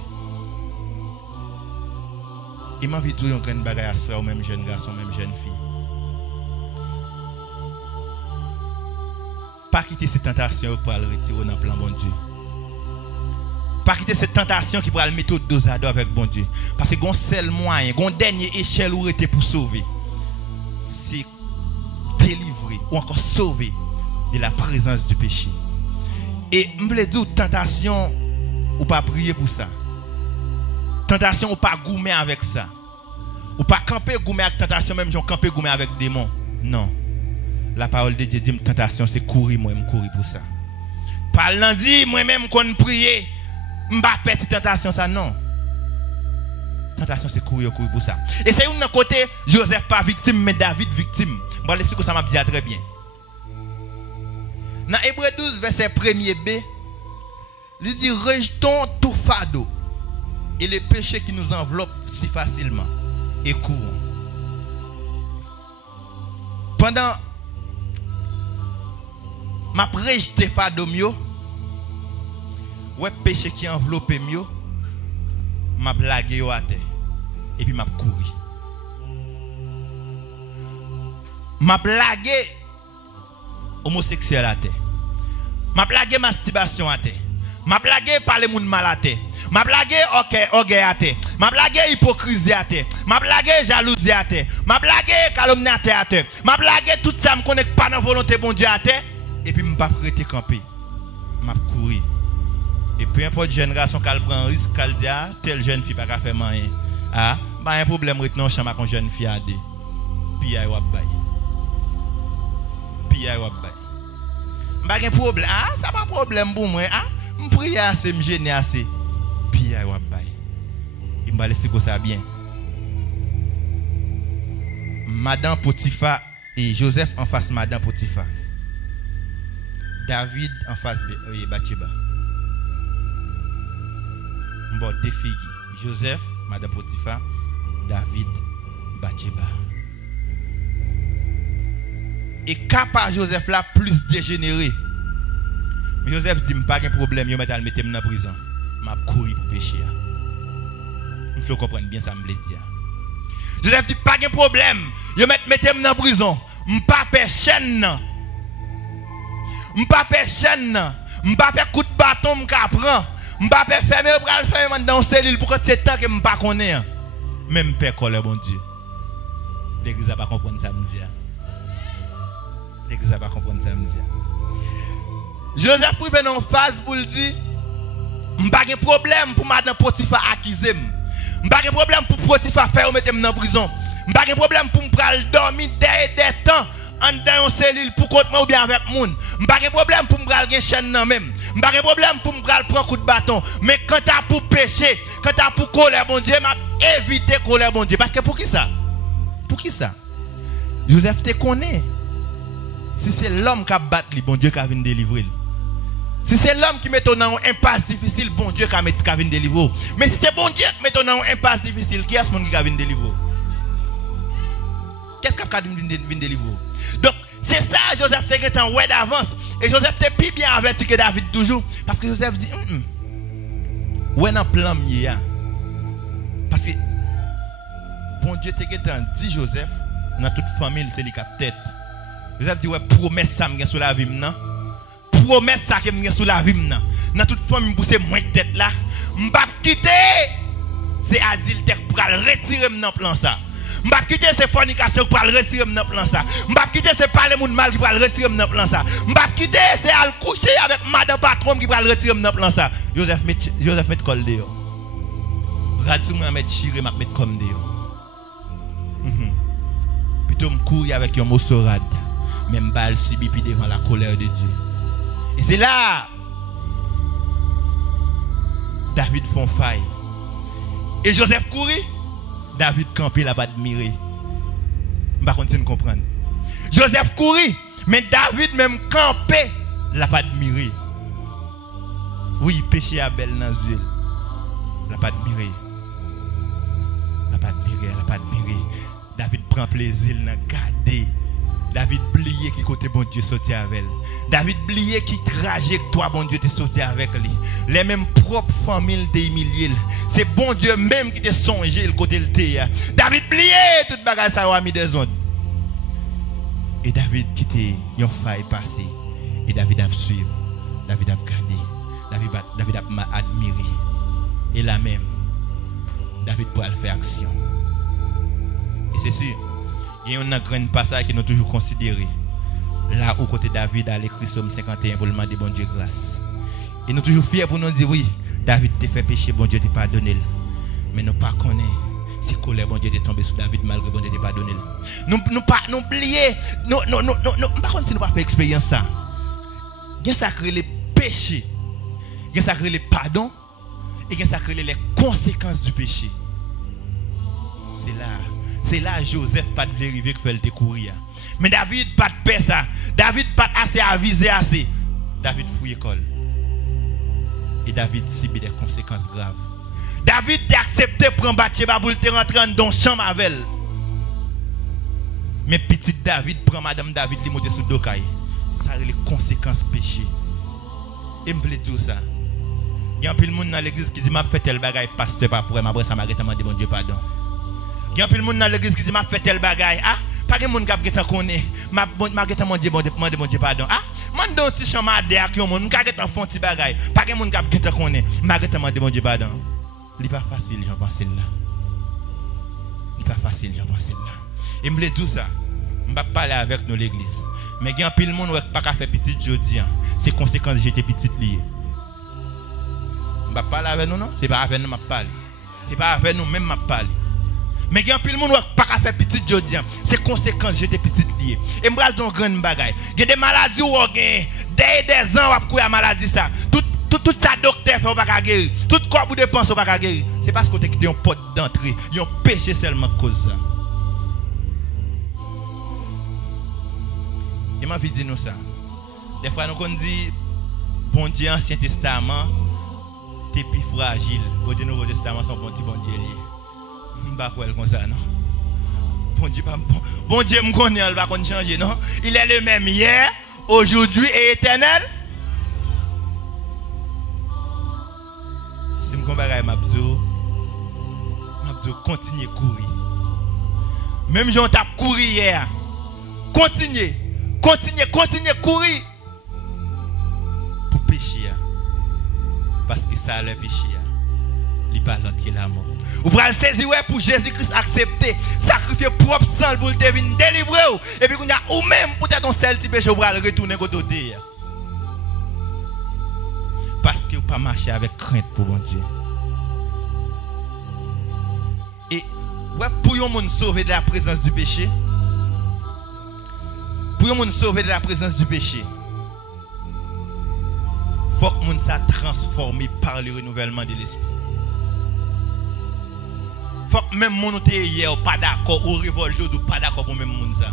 Il m'a envie de dire un grand bagage à soi, même jeune garçon, même jeune fille. Pas quitter cette tentation pour le retirer dans le plan bon Dieu. Pas quitter cette tentation qui pourra le mettre au dos à dos avec bon Dieu. Parce que gon seul moyen, gon dernière échelle où était pour sauver, c'est délivrer ou encore sauver de la présence du péché. Et je voulais dire tentation ou pas prier pour ça. Tentation ou pas goumer avec ça. Ou pas camper goumer avec tentation même j'en camper goumer avec démon. Non. La parole de Dieu dit tentation c'est courir moi me courir pour ça. Parlant dit moi même qu'on prier m'pa perdre tentation ça non. Tentation c'est courir pour ça. Et c'est un côté Joseph pas victime mais David victime. Bon l'explique ça m'a dit très bien. Dans Hébreux 12 verset 1er B, il dit rejetons tout fardeau et les péchés qui nous enveloppent si facilement et courons. Pendant m'a rejeté fardeau mieux ouais péché qui enveloppe mieux m'a blagué à terre et puis m'a couru m'a blagué homosexuel à terre m'a blagué masturbation à terre Ma blague parler moun malaté. Ma blague orgueil. Ma blague hypocrisie. Ma blague jalousie. Ma blague calomniateur. Ma blague tout ça me connecte pas dans volonté bon Dieu et puis m'pas prêter camper. M'a courir. Et peu importe génération qu'elle prend risque qu'elle dit telle jeune fille pas ka faire rien. Ah, pas un problème retenir chambre avec une jeune fille à deux. Puis ay wap bay. Puis ay wap bay. Pas un problème. Ah, ça pas problème pour moi. Ah, me prier assez, me gêner assez. Puis ay wap bay. Il m'a laissé ça bien. Madame Potiphar et Joseph en face Madame Potiphar. David en face de Bathsheba. Bon, deux filles. Joseph, Madame Potiphar, David, Bathsheba. Et capable Joseph là plus dégénéré. Mais Joseph dit pas de problème, yo mettre mettre dans prison. M'a courir pour pécher. Il faut comprendre bien ça me dit. Joseph dit pas de problème, yo mettre dans prison. M'pas personne. M'pas personne. M'pas faire coup de bâton m'ka prend. M'pas fermer bras fermer dans cellule pour que c'est temps que m'pas connaît. Même père colère bon Dieu. L'église va pas comprendre ça me dit. L'église va pas comprendre ça me dit. Joseph privé dans phase pour le dire m'pas de problème pour madame Potiphar accuser m'pas de problème pour Potiphar faire mettre dans prison m'pas de problème pour me dormir des temps en dans une cellule pour contre moi ou bien avec moun m'pas de problème pour me gagner chaîne nan même m'pas de problème pour me prendre coup de bâton mais quand t'as pour pécher quand t'as pour colère bon Dieu m'a éviter colère bon Dieu parce que pour qui ça Joseph te connaît si c'est l'homme qui a battu bon Dieu qui a venu délivrer. Si c'est l'homme qui met dans une impasse difficile, bon Dieu qui a venu délivrer. Mais si c'est bon Dieu qui met dans une impasse difficile, qui est ce monde qui a venu délivrer? Qu'est-ce qu'il a venu délivrer? Donc, c'est ça, Joseph était en ouais d'avance. Et Joseph était plus bien averti que David toujours. Parce que Joseph dit, ouais, dans plan mieux. Parce que, bon Dieu était dit Joseph, dans toute famille, c'est lui qui a tête. Joseph dit, ouais, promesse ça me sur la vie maintenant. Promesse ça que me sur la vie maintenant. Dans toute famille, me moins tête là. M'pas quitter. C'est asile tech pour retirer dans plan ça. M'pas quitter c'est fornication pour retirer dans plan ça. M'pas quitter c'est parler monde mal qui pour retirer dans plan ça. M'pas quitter c'est aller coucher avec madame patron qui pour retirer dans plan ça. Joseph met col dehors. Radio moi mettre chiré m'a mettre comme dehors. Plutôt me courir avec un mossorade. Même balle subi puis devant la colère de Dieu. Et c'est là David font faille. Et Joseph courit, David campé là pas admiré. Par contre, vous comprendre. Joseph courit, mais David même campé là pas admiré. Oui, péché à belle dans les yeux. Là pas admiré. Là pas admiré, là pas admiré. David prend plaisir dans garder. David oublié qui côté bon Dieu sorti avec elle. David oublié qui trajectoire bon Dieu te sorti avec lui. Les mêmes propres familles d'humilier. C'est bon Dieu même qui te songé le côté le thé. David oublié toute bagarre ça a mis des ondes. Et David qui te yon faille passer. Et David a suivre. David a regardé. David a admiré. Et là même David pourra faire action. Et c'est sûr. Il y a un grand passage que nous toujours considéré. Là où côté David a écrit Somme 51 pour demander bon Dieu grâce. Et nous toujours fiers pour nous dire oui, David t'a fait péché, bon Dieu t'a pardonné. Mais nous pas connaît si colère bon Dieu est tombé sur David malgré bon Dieu t'a pardonné. Nous pas nous oublier, par contre si nous pas fait expérience ça. Il y a ça créé les péchés. Il y a ça créé les pardons et il y a ça créé les conséquences du péché. C'est là Joseph pas de arriver que fait le courir. Mais David pas de paix ça. David pas assez avisé assez. David fouille école. Et David subit des conséquences graves. David a accepté prendre Bathsheba pour te rentrer dans une chambre avec elle. Mais petit David prend madame David li monter sous dokaï. Ça a les conséquences péché. Et me plaît tout ça. Il y a un peu de monde dans l'église qui dit m'a fait tel bagaille pasteur pas pour après ça m'a demandé bon Dieu pardon. Il y a un peu de monde dans l'église qui dit m'a fait tel bagaille. Ah, pas de monde qui a connaît. M'a demandé bon Dieu pardon. Ah, m'a dans petit champ madère qui on monde ka gèt font petit bagay. Pas que monde ka gèt connaît. M'a gèt demander bon Dieu pardon. Il pas facile, j'en pense là. Il pas facile, j'en pense là. Et me le tout ça. On va parler avec nous l'église. Mais il y a pile monde qui pas faire petit jodi. C'est conséquence j'étais petite lié. On va parler avec nous non, c'est pas avec nous m'a parler. C'est pas avec nous même m'a parler. Mais il y a pile monde qui pas faire petit jodi. C'est conséquence j'étais petite lié. Et me bral ton grand bagaille. Il y a des maladies ou des ans ou courir maladie ça. Tout ça docteur fait pas guérir. Tout corps ou dépense pas guérir. C'est parce que tu as une porte d'entrée, il y a un péché seulement cause ça. Et m'a dit nous ça. Des fois nous on dit bon Dieu Ancien Testament t'es plus fragile. Bon Dieu Nouveau Testament sont bon Dieu lié. M'pa quoi comme ça non. Bon Dieu me connaît, il va pas changer non. Il est le même hier, aujourd'hui et éternel. Si me compare Mabzo continue courir. Même j'en tape courir hier. Continuez courir pour pécher. Parce que ça le péché. Il pas l'autre qui est la mort. Vous pouvez le saisir pour Jésus-Christ accepter, sacrifier propre sang pour te venir délivrer. Et puis ou même peut-être un seul petit péché vous allez retourner côté. Parce que vous pas marcher avec crainte pour bon Dieu. Et pour yon moun sauver de la présence du péché. Pour yon moun sauver de la présence du péché. Faut que moun sa transformé par le renouvellement de l'esprit. Faut que même moun te hier pas d'accord ou révolte ou pas d'accord pour même moun ça.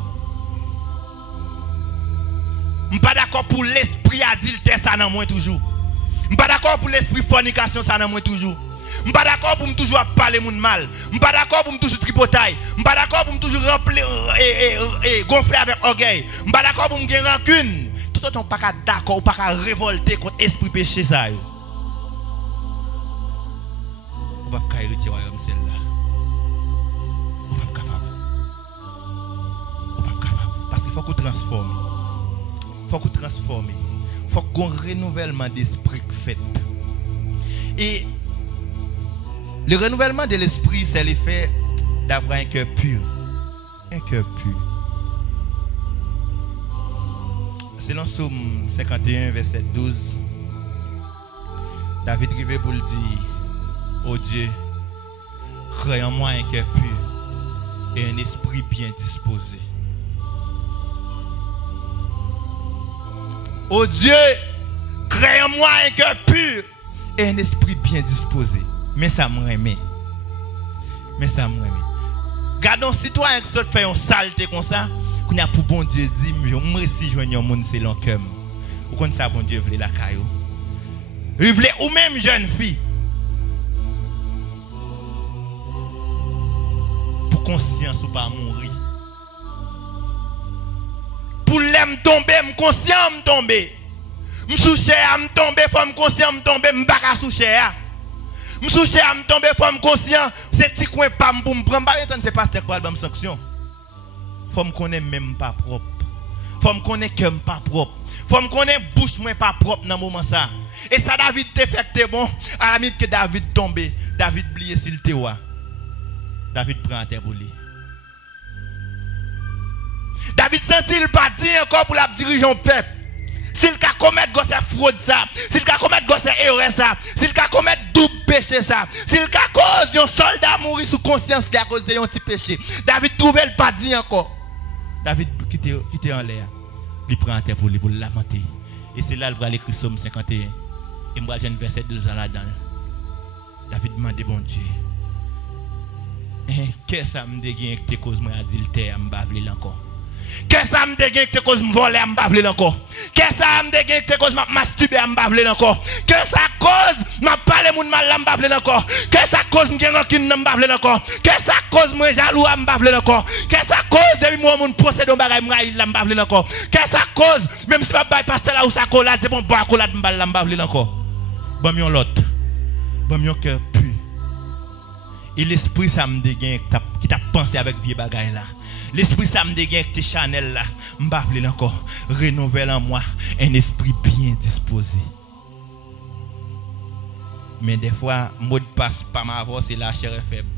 M pas d'accord pour l'esprit adultère ça dans moi toujours. M pas d'accord pour l'esprit fornication ça dans moi toujours. Je ne suis pas d'accord pour me toujours parler moun mal. Je ne suis pas d'accord pour me toujours tripoter. Je ne suis pas d'accord pour me toujours remplir et gonfler avec orgueil. Je ne suis pas d'accord pour me gagner rancune. Tout autant pas d'accord ou pas révolter contre l'esprit péché ça. On va pas hériter royaume celle-là. On va pas capable. On va pas capable parce qu'il faut qu'on transforme. Il faut qu'on transforme. Il faut qu'on renouvellement d'esprit fait. Et le renouvellement de l'esprit, c'est l'effet d'avoir un cœur pur. Un cœur pur. Selon Psaume 51, verset 12, David rivé pour le dire, oh Dieu, crée en moi un cœur pur et un esprit bien disposé. Oh Dieu, crée en moi un cœur pur et un esprit bien disposé. Mais ça me remet. Gardons citoyen qui fait une saleté comme ça, qu'on a pour bon Dieu dit, moi si je viens au monde c'est l'encœur. Ou comme ça bon Dieu voulait la caillou. Il voulait ou même jeune fille. Pour conscience ou pas mourir. Pour l'aime tomber, me conscient me tomber. Me soucher à me tomber, faut me conscient me tomber, me pas soucher. Je suis à me tomber, faut me conscient, c'est petit coin pas pour me prendre, c'est pas ce quoi me sanction. Faut me connaître même pas propre. Faut me connaître que pas propre. Faut me connaître bouche moi pas propre dans moment ça. Et ça David te fait bon, à la minute que David tombe, David oublié s'il te voit. David prend terre pour lui. David sentit pas dire encore pour la dirigeant peuple. S'il ka commettre gosse fraude ça, s'il ka commettre gosse erreur ça, s'il ka commettre double péché ça, s'il ka cause un soldat mourir sous conscience à cause de un petit péché. David trouve le pas dit encore. David quitte en l'air. Il prend terre pour lui pour lamenter. Et c'est là il va l'écrire Psaume 51. Et moi j'ai un verset 2 ans là-dedans. David demande bon Dieu. Qu'est-ce que ça me dégaine que tes causes moi adultère me bavler encore. Qu'est-ce que ça me dégaine que tes causes me voler me bavler encore. Qu'est-ce que ça me dégaine que tes causes me masturber me bavler encore. Qu'est-ce que ça cause m'a parler moun mal me bavler encore. Qu'est-ce que ça cause me gagner rancune me bavler encore. Qu'est-ce que ça cause moi jaloux me bavler encore. Qu'est-ce que ça cause depuis moi moun procédé bagay me raïl me bavler encore. Qu'est-ce que ça cause même si pas bail pasteur là ou ça collade c'est bon boire collade me bavler encore. Bon mion l'autre. Bon mion cœur pur. Et l'esprit ça me dégaine qui t'a pensé avec vieux bagay là. L'esprit ça me dégaine que tes Chanel là, m'bavle encore, renouvelle en moi un esprit bien disposé. Mais des fois, mot de passe pas ma voix, c'est la chair est faible.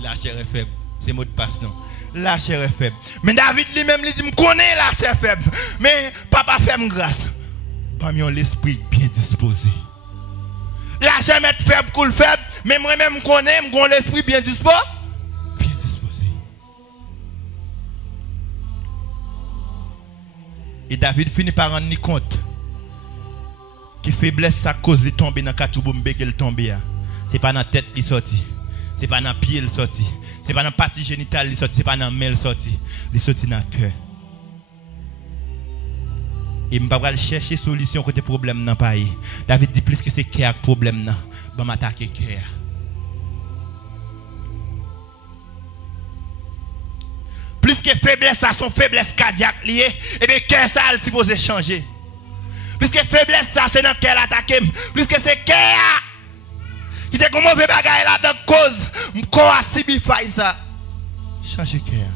La chair est faible. C'est mot de passe non. La chair est faible. Mais David lui-même lui dit, je connais la chair faible. Mais papa fait grâce. Parmi l'esprit bien disposé. La chair est faible, cool faible. Mais moi-même je connais, je l'esprit bien disposé. Bien disposé. Et David finit par rendre compte que faiblesse sa cause de tomber dans Katoubombe qu'elle tombe. C'est pas dans la tête qui sorti. C'est pas dans le pied qui sorti. C'est pas dans la partie génitale qui sorti. C'est pas dans la main qui sorti. Il sorti dans le cœur. Et je ne vais pas chercher solution côté problème dans pas. David dit plus que c'est cœur problème nan. Bon m'attaquer cœur. Plus que faiblesse ça son faiblesse cardiaque liée, et bien cœur ça il supposé changer. Plus que faiblesse ça c'est dans cœur attaquer. Plus que c'est cœur qui te comme mauvais bagaille là dans cause ko asibify ça. Changer cœur.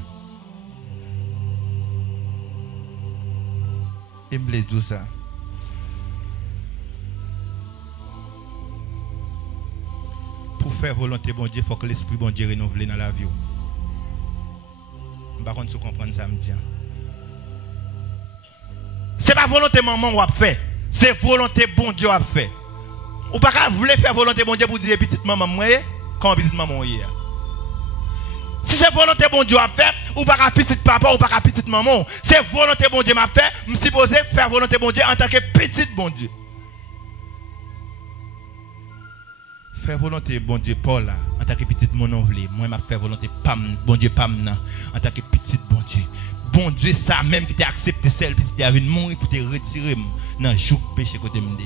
Et me dire ça. Pour faire volonté bon Dieu, il faut que l'esprit bon Dieu renouvelé dans la vie. Par contre, si vous comprenez ça, me dit. C'est pas volonté maman ou a fait. C'est volonté bon Dieu a fait. Ou pas qu'à vouloir faire volonté bon Dieu pour dire petite maman moi, quand petite maman hier. Si c'est volonté bon Dieu a fait, ou pas qu'à petite papa ou pas qu'à petite maman, c'est volonté bon Dieu m'a fait, je suis supposé faire volonté bon Dieu en tant que petite bon Dieu. Faire volonté bon Dieu Paul là, en tant que petite mon envelé, moi m'a fait volonté pam bon Dieu pam nan, en tant que petite bon Dieu. Bon Dieu ça même qui t'a accepté celle qui t'a venu mourir pour te retirer dans joug péché côté m'dé.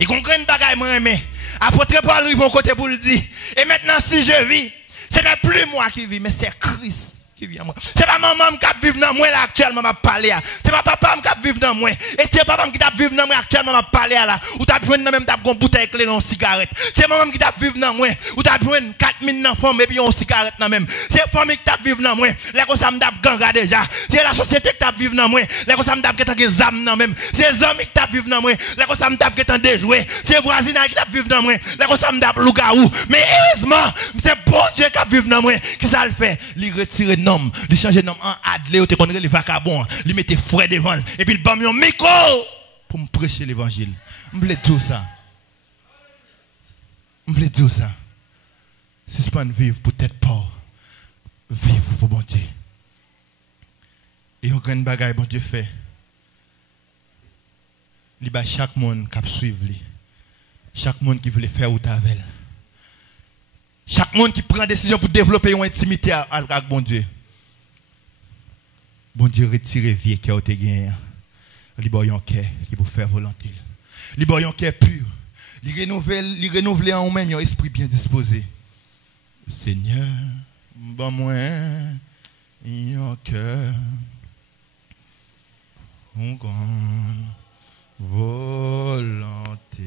Et comprendre bagaille moi mais apôtre Paul arrive au côté pour le dire et maintenant si je vis, ce n'est plus moi qui vis mais c'est Christ qui vit en moi. C'est pas maman qui vit dans moi là actuellement m'a parler. C'est pas papa qui vit dans moi. Et c'est papa qui vit dans moi actuellement m'a parler là. Ou t'as besoin même t'as une bouteille éclairée en cigarette. C'est maman qui vit dans moi. Ou t'as besoin 4000 enfants et puis en cigarette dans même. C'est famille qui vit dans moi. Là comme ça m't'a ganga déjà. C'est la société qui vit dans moi. Là comme ça m't'a que zam dans même. C'est les amis qui vivent dans moi. Là comme ça m't'a que déjoué. C'est voisinage qui vivent dans moi. Là comme ça m't'a lougaou. Mais heureusement, c'est bon Dieu qui vit dans moi. Qui ça le fait? Lui retirer nom, lui changer nom en adlé ou te connaître les vagabonds, lui mettre frais devant et puis il bat mon micro pour me prêcher l'évangile. Je voulais dire ça. Je voulais dire ça. Si ce n'est pas vivre pour tête pauvre, vivre pour bon Dieu. Et on gagne bagaille bon Dieu fait. Il bat chaque monde qui suit lui. Chaque monde qui veut faire ou tavel. Chaque monde qui prend décision pour développer une intimité avec bon Dieu. Bon Dieu retire vieux cœur te gagne. Libère un cœur qui pour faire volonté. Libère un cœur pur. Il renouvelle en même un esprit bien disposé. Seigneur, bon moi un cœur. On grande volonté.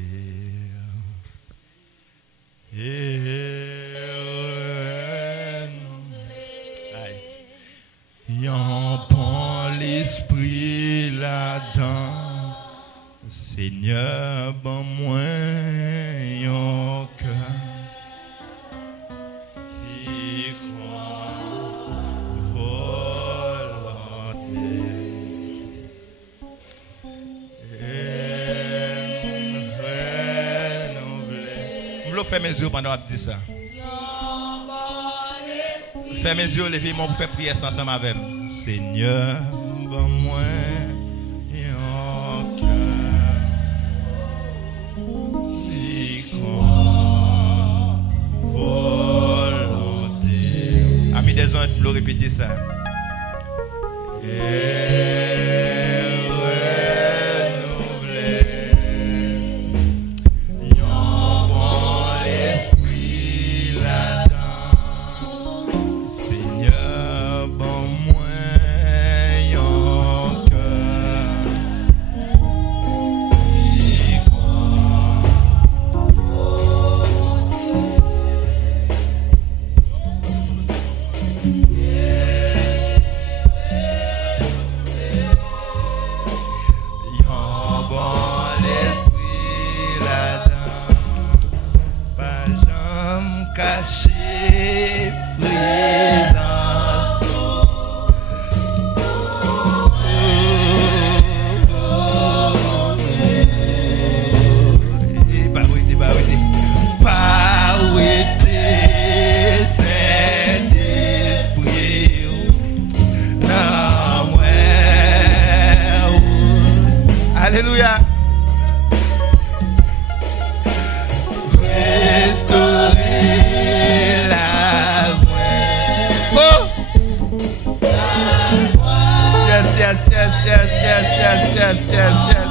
Y'en prend l'esprit là-dedans. Seigneur, bon moi y'en cœur. Qui croit volonté. Je vais faire mes yeux pendant que je dis ça. Fais mes yeux, levez-moi pour faire prière ensemble avec moi. Seigneur, bon moi, un cœur, qui croit volonté. Amis des autres, le répéter ça. Alléluia. Restaurer la voix. Oh! Yes, yes, yes, yes, yes, yes, yes, yes, yes.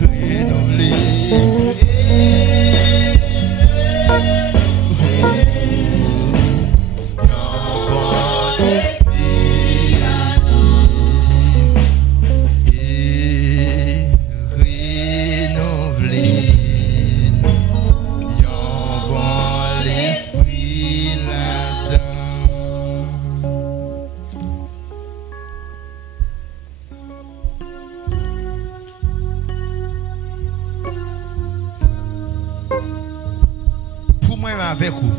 Renouveler. Avec vous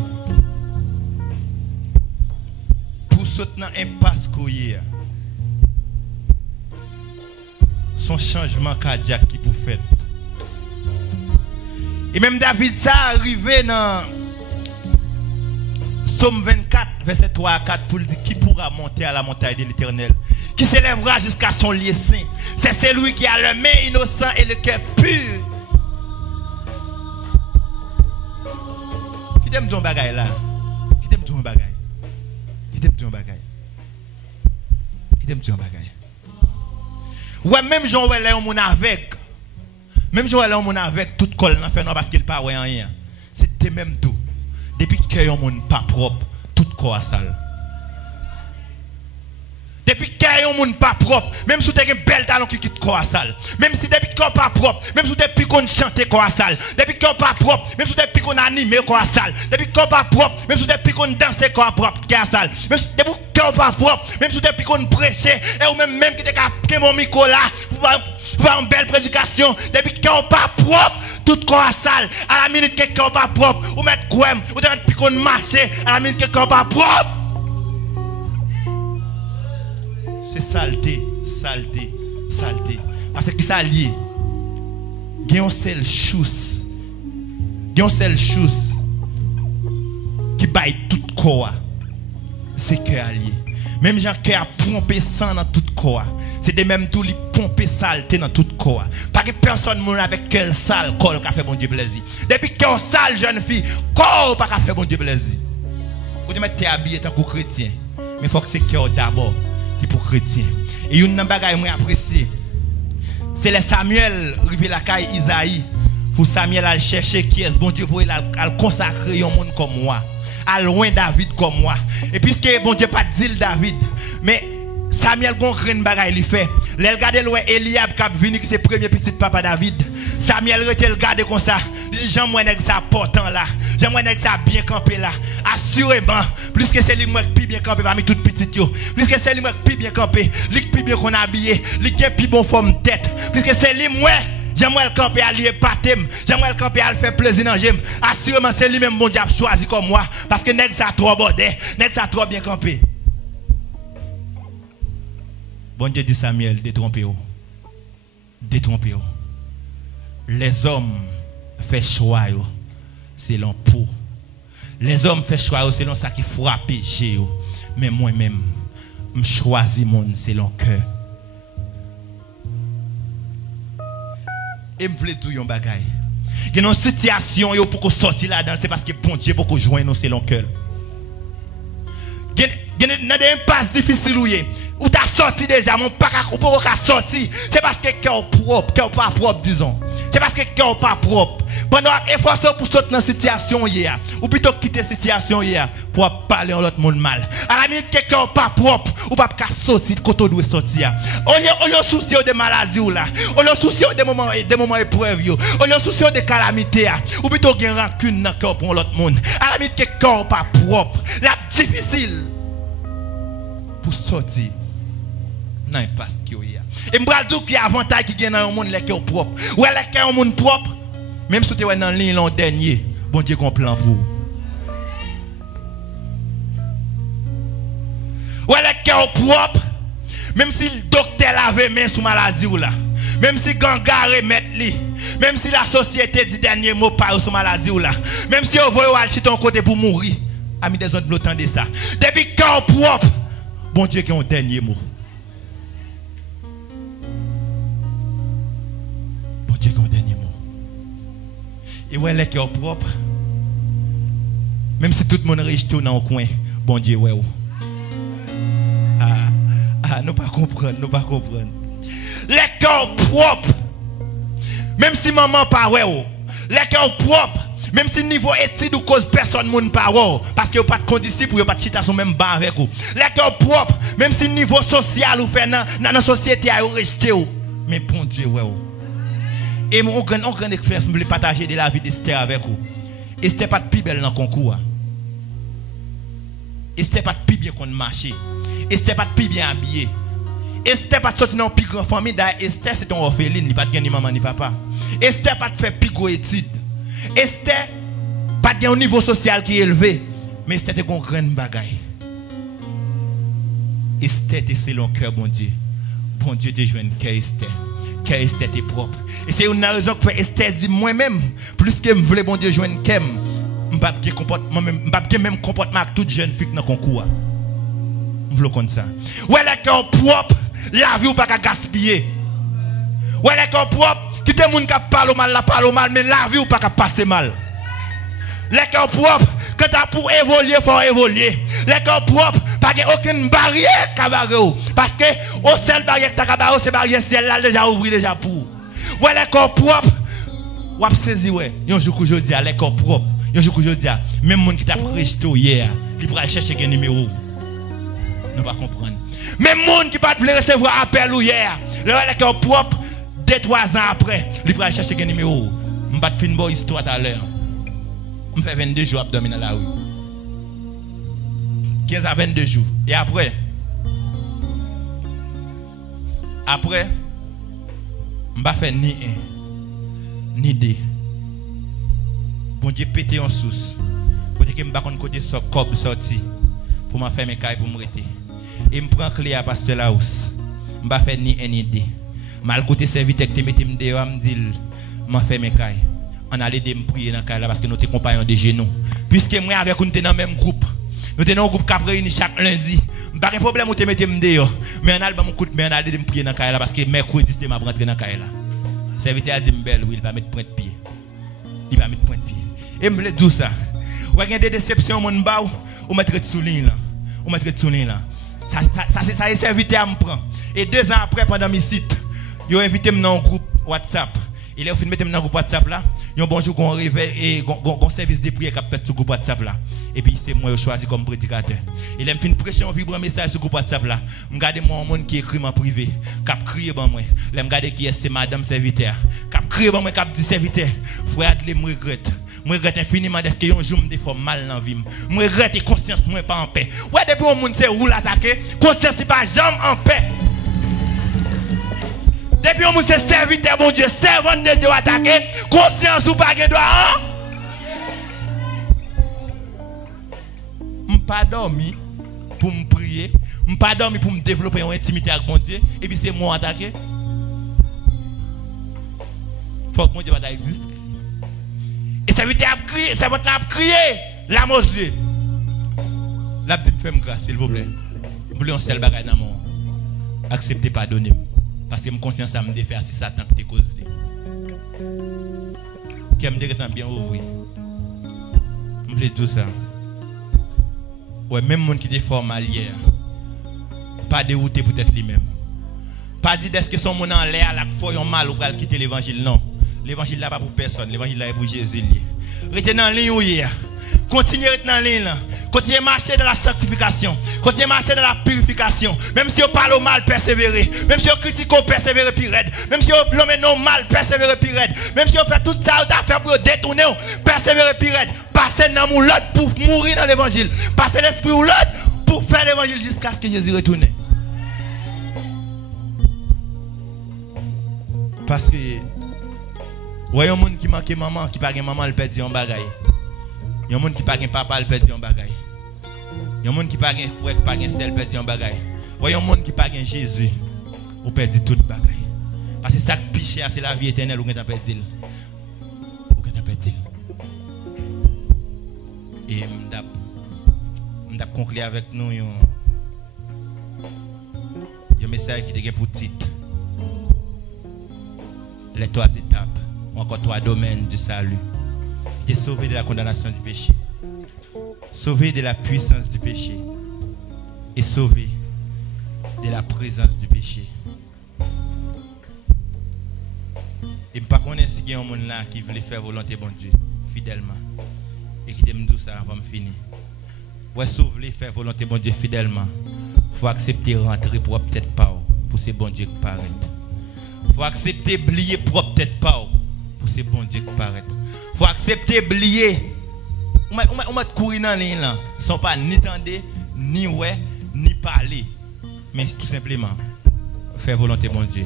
pour soutenir un impasse couillé son changement cardiaque qui pour faire et même David ça arrivé dans Somme 24 verset 3 à 4 pour dire qui pourra monter à la montagne de l'Éternel, qui s'élèvera jusqu'à son lieu saint. C'est celui qui a le main innocent et le cœur pur. Qui t'aime ton bagaille là? Qui t'aime ton bagaille? Qui t'aime ton bagaille? Qui t'aime ton bagaille? Ouais, même Jean Ouellet on avec. Même Jean Ouellet on avec toute colle dans fait non parce qu'il pas rien. C'était même tout. Depuis que yon moun pas propre, tout corps sale. Depuis que yon moun pas propre, même si tu as un bel talent qui quitte corps sale. Même si depuis que pas propre, même si tu depuis qu'on chante corps sale. Depuis que pas propre, même si tu depuis qu'on anime corps sale. Depuis que pas propre, même si tu depuis qu'on danse corps propre corps sale. Même si depuis que pas propre, même si tu depuis qu'on prêche et ou même qui te capté mon micro là pour une belle prédication. Depuis que pas propre, tout corps sale. À la minute que corps pas propre, ou mettre quoi, ou depuis qu'on marche à la minute que corps pas propre. C'est saleté, saleté, saleté. Parce que ça lié. Il y a une seule chose. Il y a une seule chose qui baille tout corps. C'est cœur lié. Même gens qui a pompé sang dans tout corps. C'est de même tout les pomper saleté dans tout corps. Parce que personne ne avec quel sale corps qui a fait bon Dieu plaisir. Depuis qu'il y a une sale jeune fille, corps pas fait bon Dieu plaisir. Vous devez être habillé tant que chrétien. Mais il faut que c'est cœur d'abord. Pour chrétien. Et une bagaille moi apprécié. C'est le Samuel rivé la caille Isaïe. Pour Samuel aller chercher qui est bon Dieu voulait al consacrer un monde comme moi. À loin David comme moi. Et puisque bon Dieu pas dit David, mais Samuel gon une bagaille il fait. L'el regarder loin Eliab qui venu qui c'est premier petit papa David. Samuel rete le garder comme ça. Jean moi nèg ça portant là. Jean moi nèg ça bien campé là. Assurément, plus que c'est lui moi qui bien campé parmi toutes petites yo. Plus que c'est lui moi qui bien campé, lui qui bien qu'on habillé, lui qui plus bon forme tête. Plus que c'est lui moi J'aimerais le camper à lier patem. J'aimerais le camper à le faire plaisir dans j'aime. Assurément c'est lui même bon Dieu choisi comme moi parce que nèg ça trop bordé, nèg ça trop bien campé. Bon Dieu dit Samuel, détrompez-vous. Détrompez-vous. Les hommes font choix selon pour. Les hommes font choix selon ça qui frappe Dieu. Mais moi-même, je choisis mon selon cœur. Et je veux tout yon bagay. Il y a une situation pour qu'on sorte là-dedans, c'est parce que bon Dieu pour qu'on joigne nous selon cœur. Il y a des impasses difficiles où tu as sorti déjà, mon pas sorti. C'est parce que cœur propre, cœur pas propre, disons. C'est parce que cœur pas propre. Pendant effort pour sortir dans la situation hier, ou plutôt quitter la situation hier pour parler à l'autre monde mal. À la minute que cœur pas propre, ou pas sortir de côté où sortir. On a souci de maladies là. On a souci des moments épreuves. On a souci de calamités. Ou plutôt qu'il y a rancune dans le cœur pour l'autre monde. À la minute que cœur pas propre, la difficile pour sortir. Non, parce qu'il y a. Et je vais dire qu'il y a un avantage qui gagne dans le monde les cœurs propres. Ou les cœurs monde propre, même si tu es dans la ligne l'an dernier, bon Dieu qu'on plan pour vous. Ou les cœurs propres, même si le docteur lave main sous maladie ou là, même si gangare met li, même si la société dit dernier mot par sous maladie ou là, même si on voit aller ton côté pour mourir, ami des autres l'autant de ça. Depuis cœur propre, bon Dieu qui a un dernier mot. ouais, les cœurs propres. Même si tout le monde reste dans le coin, bon Dieu, ouais. Nous pas comprendre, nous pas comprendre. Les cœurs propres. Même si maman pas ouais. Les cœurs propres. Même si niveau étude ou cause personne moun pas parce que pas de conditions pour pas de chita sur même bas avec vous. Les cœurs propres. Même si niveau social ou fait dans la société a resté mais bon Dieu ouais. Et mon grand expérience me partager de la vie d'Esther avec vous. Esther pas de plus belle dans le concours. Esther pas de plus bien qu'on marché. Esther pas de plus bien habillé. Esther pas de sortir dans une plus grande famille. Esther c'est ton orpheline, il pas de ni maman ni papa. Esther pas de faire plus gros études. Esther pas de un niveau social qui est élevé, mais Esther te une grande bagaille. Esther te selon cœur bon Dieu. Bon Dieu te joint cœur Esther. Cœur Esther te propre. Et c'est une raison que Esther dit moi-même plus que me voulais bon Dieu joindre cœur, m'pas même comportement avec toute jeune fille dans concours. M'vle comme ça. Ouais les cœurs propres, la vie ou pas qu'à gaspiller. Ouais les cœurs propres, qui te moun qui parle mal, mais la vie ou pas qu'à passer mal. Les cœurs propres, quand tu as pour évoluer, il faut évoluer. Les cœurs propres, pas qu'il n'y a aucune barrière qui barre. Parce que au seul barrière qui barre, c'est barrière ciel là déjà ouvert déjà pour. Ouais les cœurs propres, ou ap saisi ouais, yon jour que je dis les cœurs propres, yon jour que je dis même moun qui t'a resté hier, il pourra chercher un numéro. Nous pas comprendre. Même moun qui pas vouloir recevoir appel ou hier, les cœurs propres 2-3 ans après, il pourra chercher un numéro. Je vais faire une bonne histoire tout à l'heure. Je fais 22 jours à dormir dans la rue. 15 à 22 jours. Et après, je ne vais pas faire ni un, ni deux. Bon Dieu, péter en source. Pour dire que je ne vais pas côté sorti pour me faire mes cailles pour me rester. Et je prends clé à Pasteur Laos. Je ne vais pas faire ni un, ni deux. Mal côté serviteur qui te mette me dehors, me dit m'a fait mes cailles. On allait me prier dans caille là parce que nous sommes compagnons de genoux. Puisque moi avec nous dans le même groupe. Nous sommes dans un groupe qui réuni chaque lundi. Pas de problème où te mette me dehors. Mais on a le coup de main, on allait me prier dans caille là parce que mercredi c'était m'a rentrer dans caille là. Serviteur a dit belle oui, il va mettre point de pied. Il va mettre point de pied. Et me le dire ça. Ou il y a des déceptions mon ba ou mettre de souligne là. Ou mettre de souligne là. Ça est serviteur me prend. Et 2 ans après pendant mes sites, ils ont invité me dans un groupe WhatsApp. Il est filmé dans le groupe WhatsApp là. Il y a un bonjour qu'on réveille et qu'on service de prière qui a fait sur le groupe WhatsApp là. Et puis c'est moi qui choisi comme prédicateur. Il a fait une pression vibrant message sur le groupe WhatsApp là. Je regarde mon monde qui écrit en privé, qui a crié pour moi. Je regarde qui est c'est madame serviteur. Qui a crié pour moi, qui a dit serviteur. Frère, je regrette. Je regrette infiniment parce que un jour me fait mal dans la vie. Je regrette et conscience moi pas en paix. Ouais depuis un monde c'est roule attaqué, conscience c'est pas jamais en paix. Depuis on se serviteur bon Dieu, servant de Dieu attaqué, conscience ou pas que doit. M'pas dormi pour me prier, m'pas dormi pour me développer une intimité avec mon Dieu et puis c'est moi attaqué. Faut que mon Dieu va exister. Et serviteur a crié, servante a crié, la mon Dieu. La petite femme grâce s'il vous plaît. Vous voulez un seul bagage dans mon acceptez pardonner. Parce que mon conscience a me défaire si Satan peut te causer. Qui me dit que bien ouvert. Je voulais tout ça. Ouais, même monde qui est formal hier. Pas dérouté peut-être lui-même. Pas dit est-ce que son monde en l'air là faut yon mal ou va quitter l'évangile non. L'évangile là pas pour personne, l'évangile là est pour Jésus. Restez dans ligne hier. Continuez à être dans ligne là. Continuez à marcher dans la sanctification. Continuez à marcher dans la purification. Même si vous parlez mal, persévérez. Même si vous critiquez, persévérez plus raide. Même si vous l'emmenez mal, persévérez plus raide. Même si vous faites tout ça, vous avez fait pour détourner, persévérez plus raide. Passez dans mon lot pour mourir dans l'évangile. Passez l'esprit ou l'autre pour faire l'évangile jusqu'à ce que Jésus retourne. Parce que, voyez un monde qui manque maman, qui pas maman, elle perd un bagaille. Il y a un monde qui n'a pas un papa, il perd un bagaille. Il y a un monde qui n'a pas un frère, qui n'a pas un sel, il perd un bagaille. Il y a un monde qui n'a pas un Jésus, il perd tout le bagaille. Parce que ça qui piche, c'est la vie éternelle, vous avez perdu. Vous avez perdu. Et je vais conclure avec nous un message qui est pour titre. Les 3 étapes, ou encore 3 domaines du salut. Il est sauvé de la condamnation du péché. Sauvé de la puissance du péché. Et sauvé de la présence du péché. Et je ne sais pas si il y a un monde là qui veut faire volonté bon Dieu, fidèlement. Et qui me dit ça avant de finir. Ouais, si vous voulez faire volonté bon Dieu fidèlement, il faut accepter rentrer pour peut-être pas pour ces bon Dieu qui paraît. Il faut accepter oublier pour peut-être pas pour ces bon Dieu qui paraît. Il faut accepter oublier. On va courir dans les lignes là, sans pas ni tendre, ni ouais, ni parler. Mais tout simplement, faire volonté bon Dieu.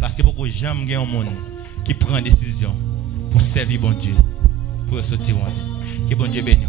Parce que beaucoup de gens ont un monde qui prend une décision pour servir bon Dieu, pour sortir. Que bon Dieu bénisse.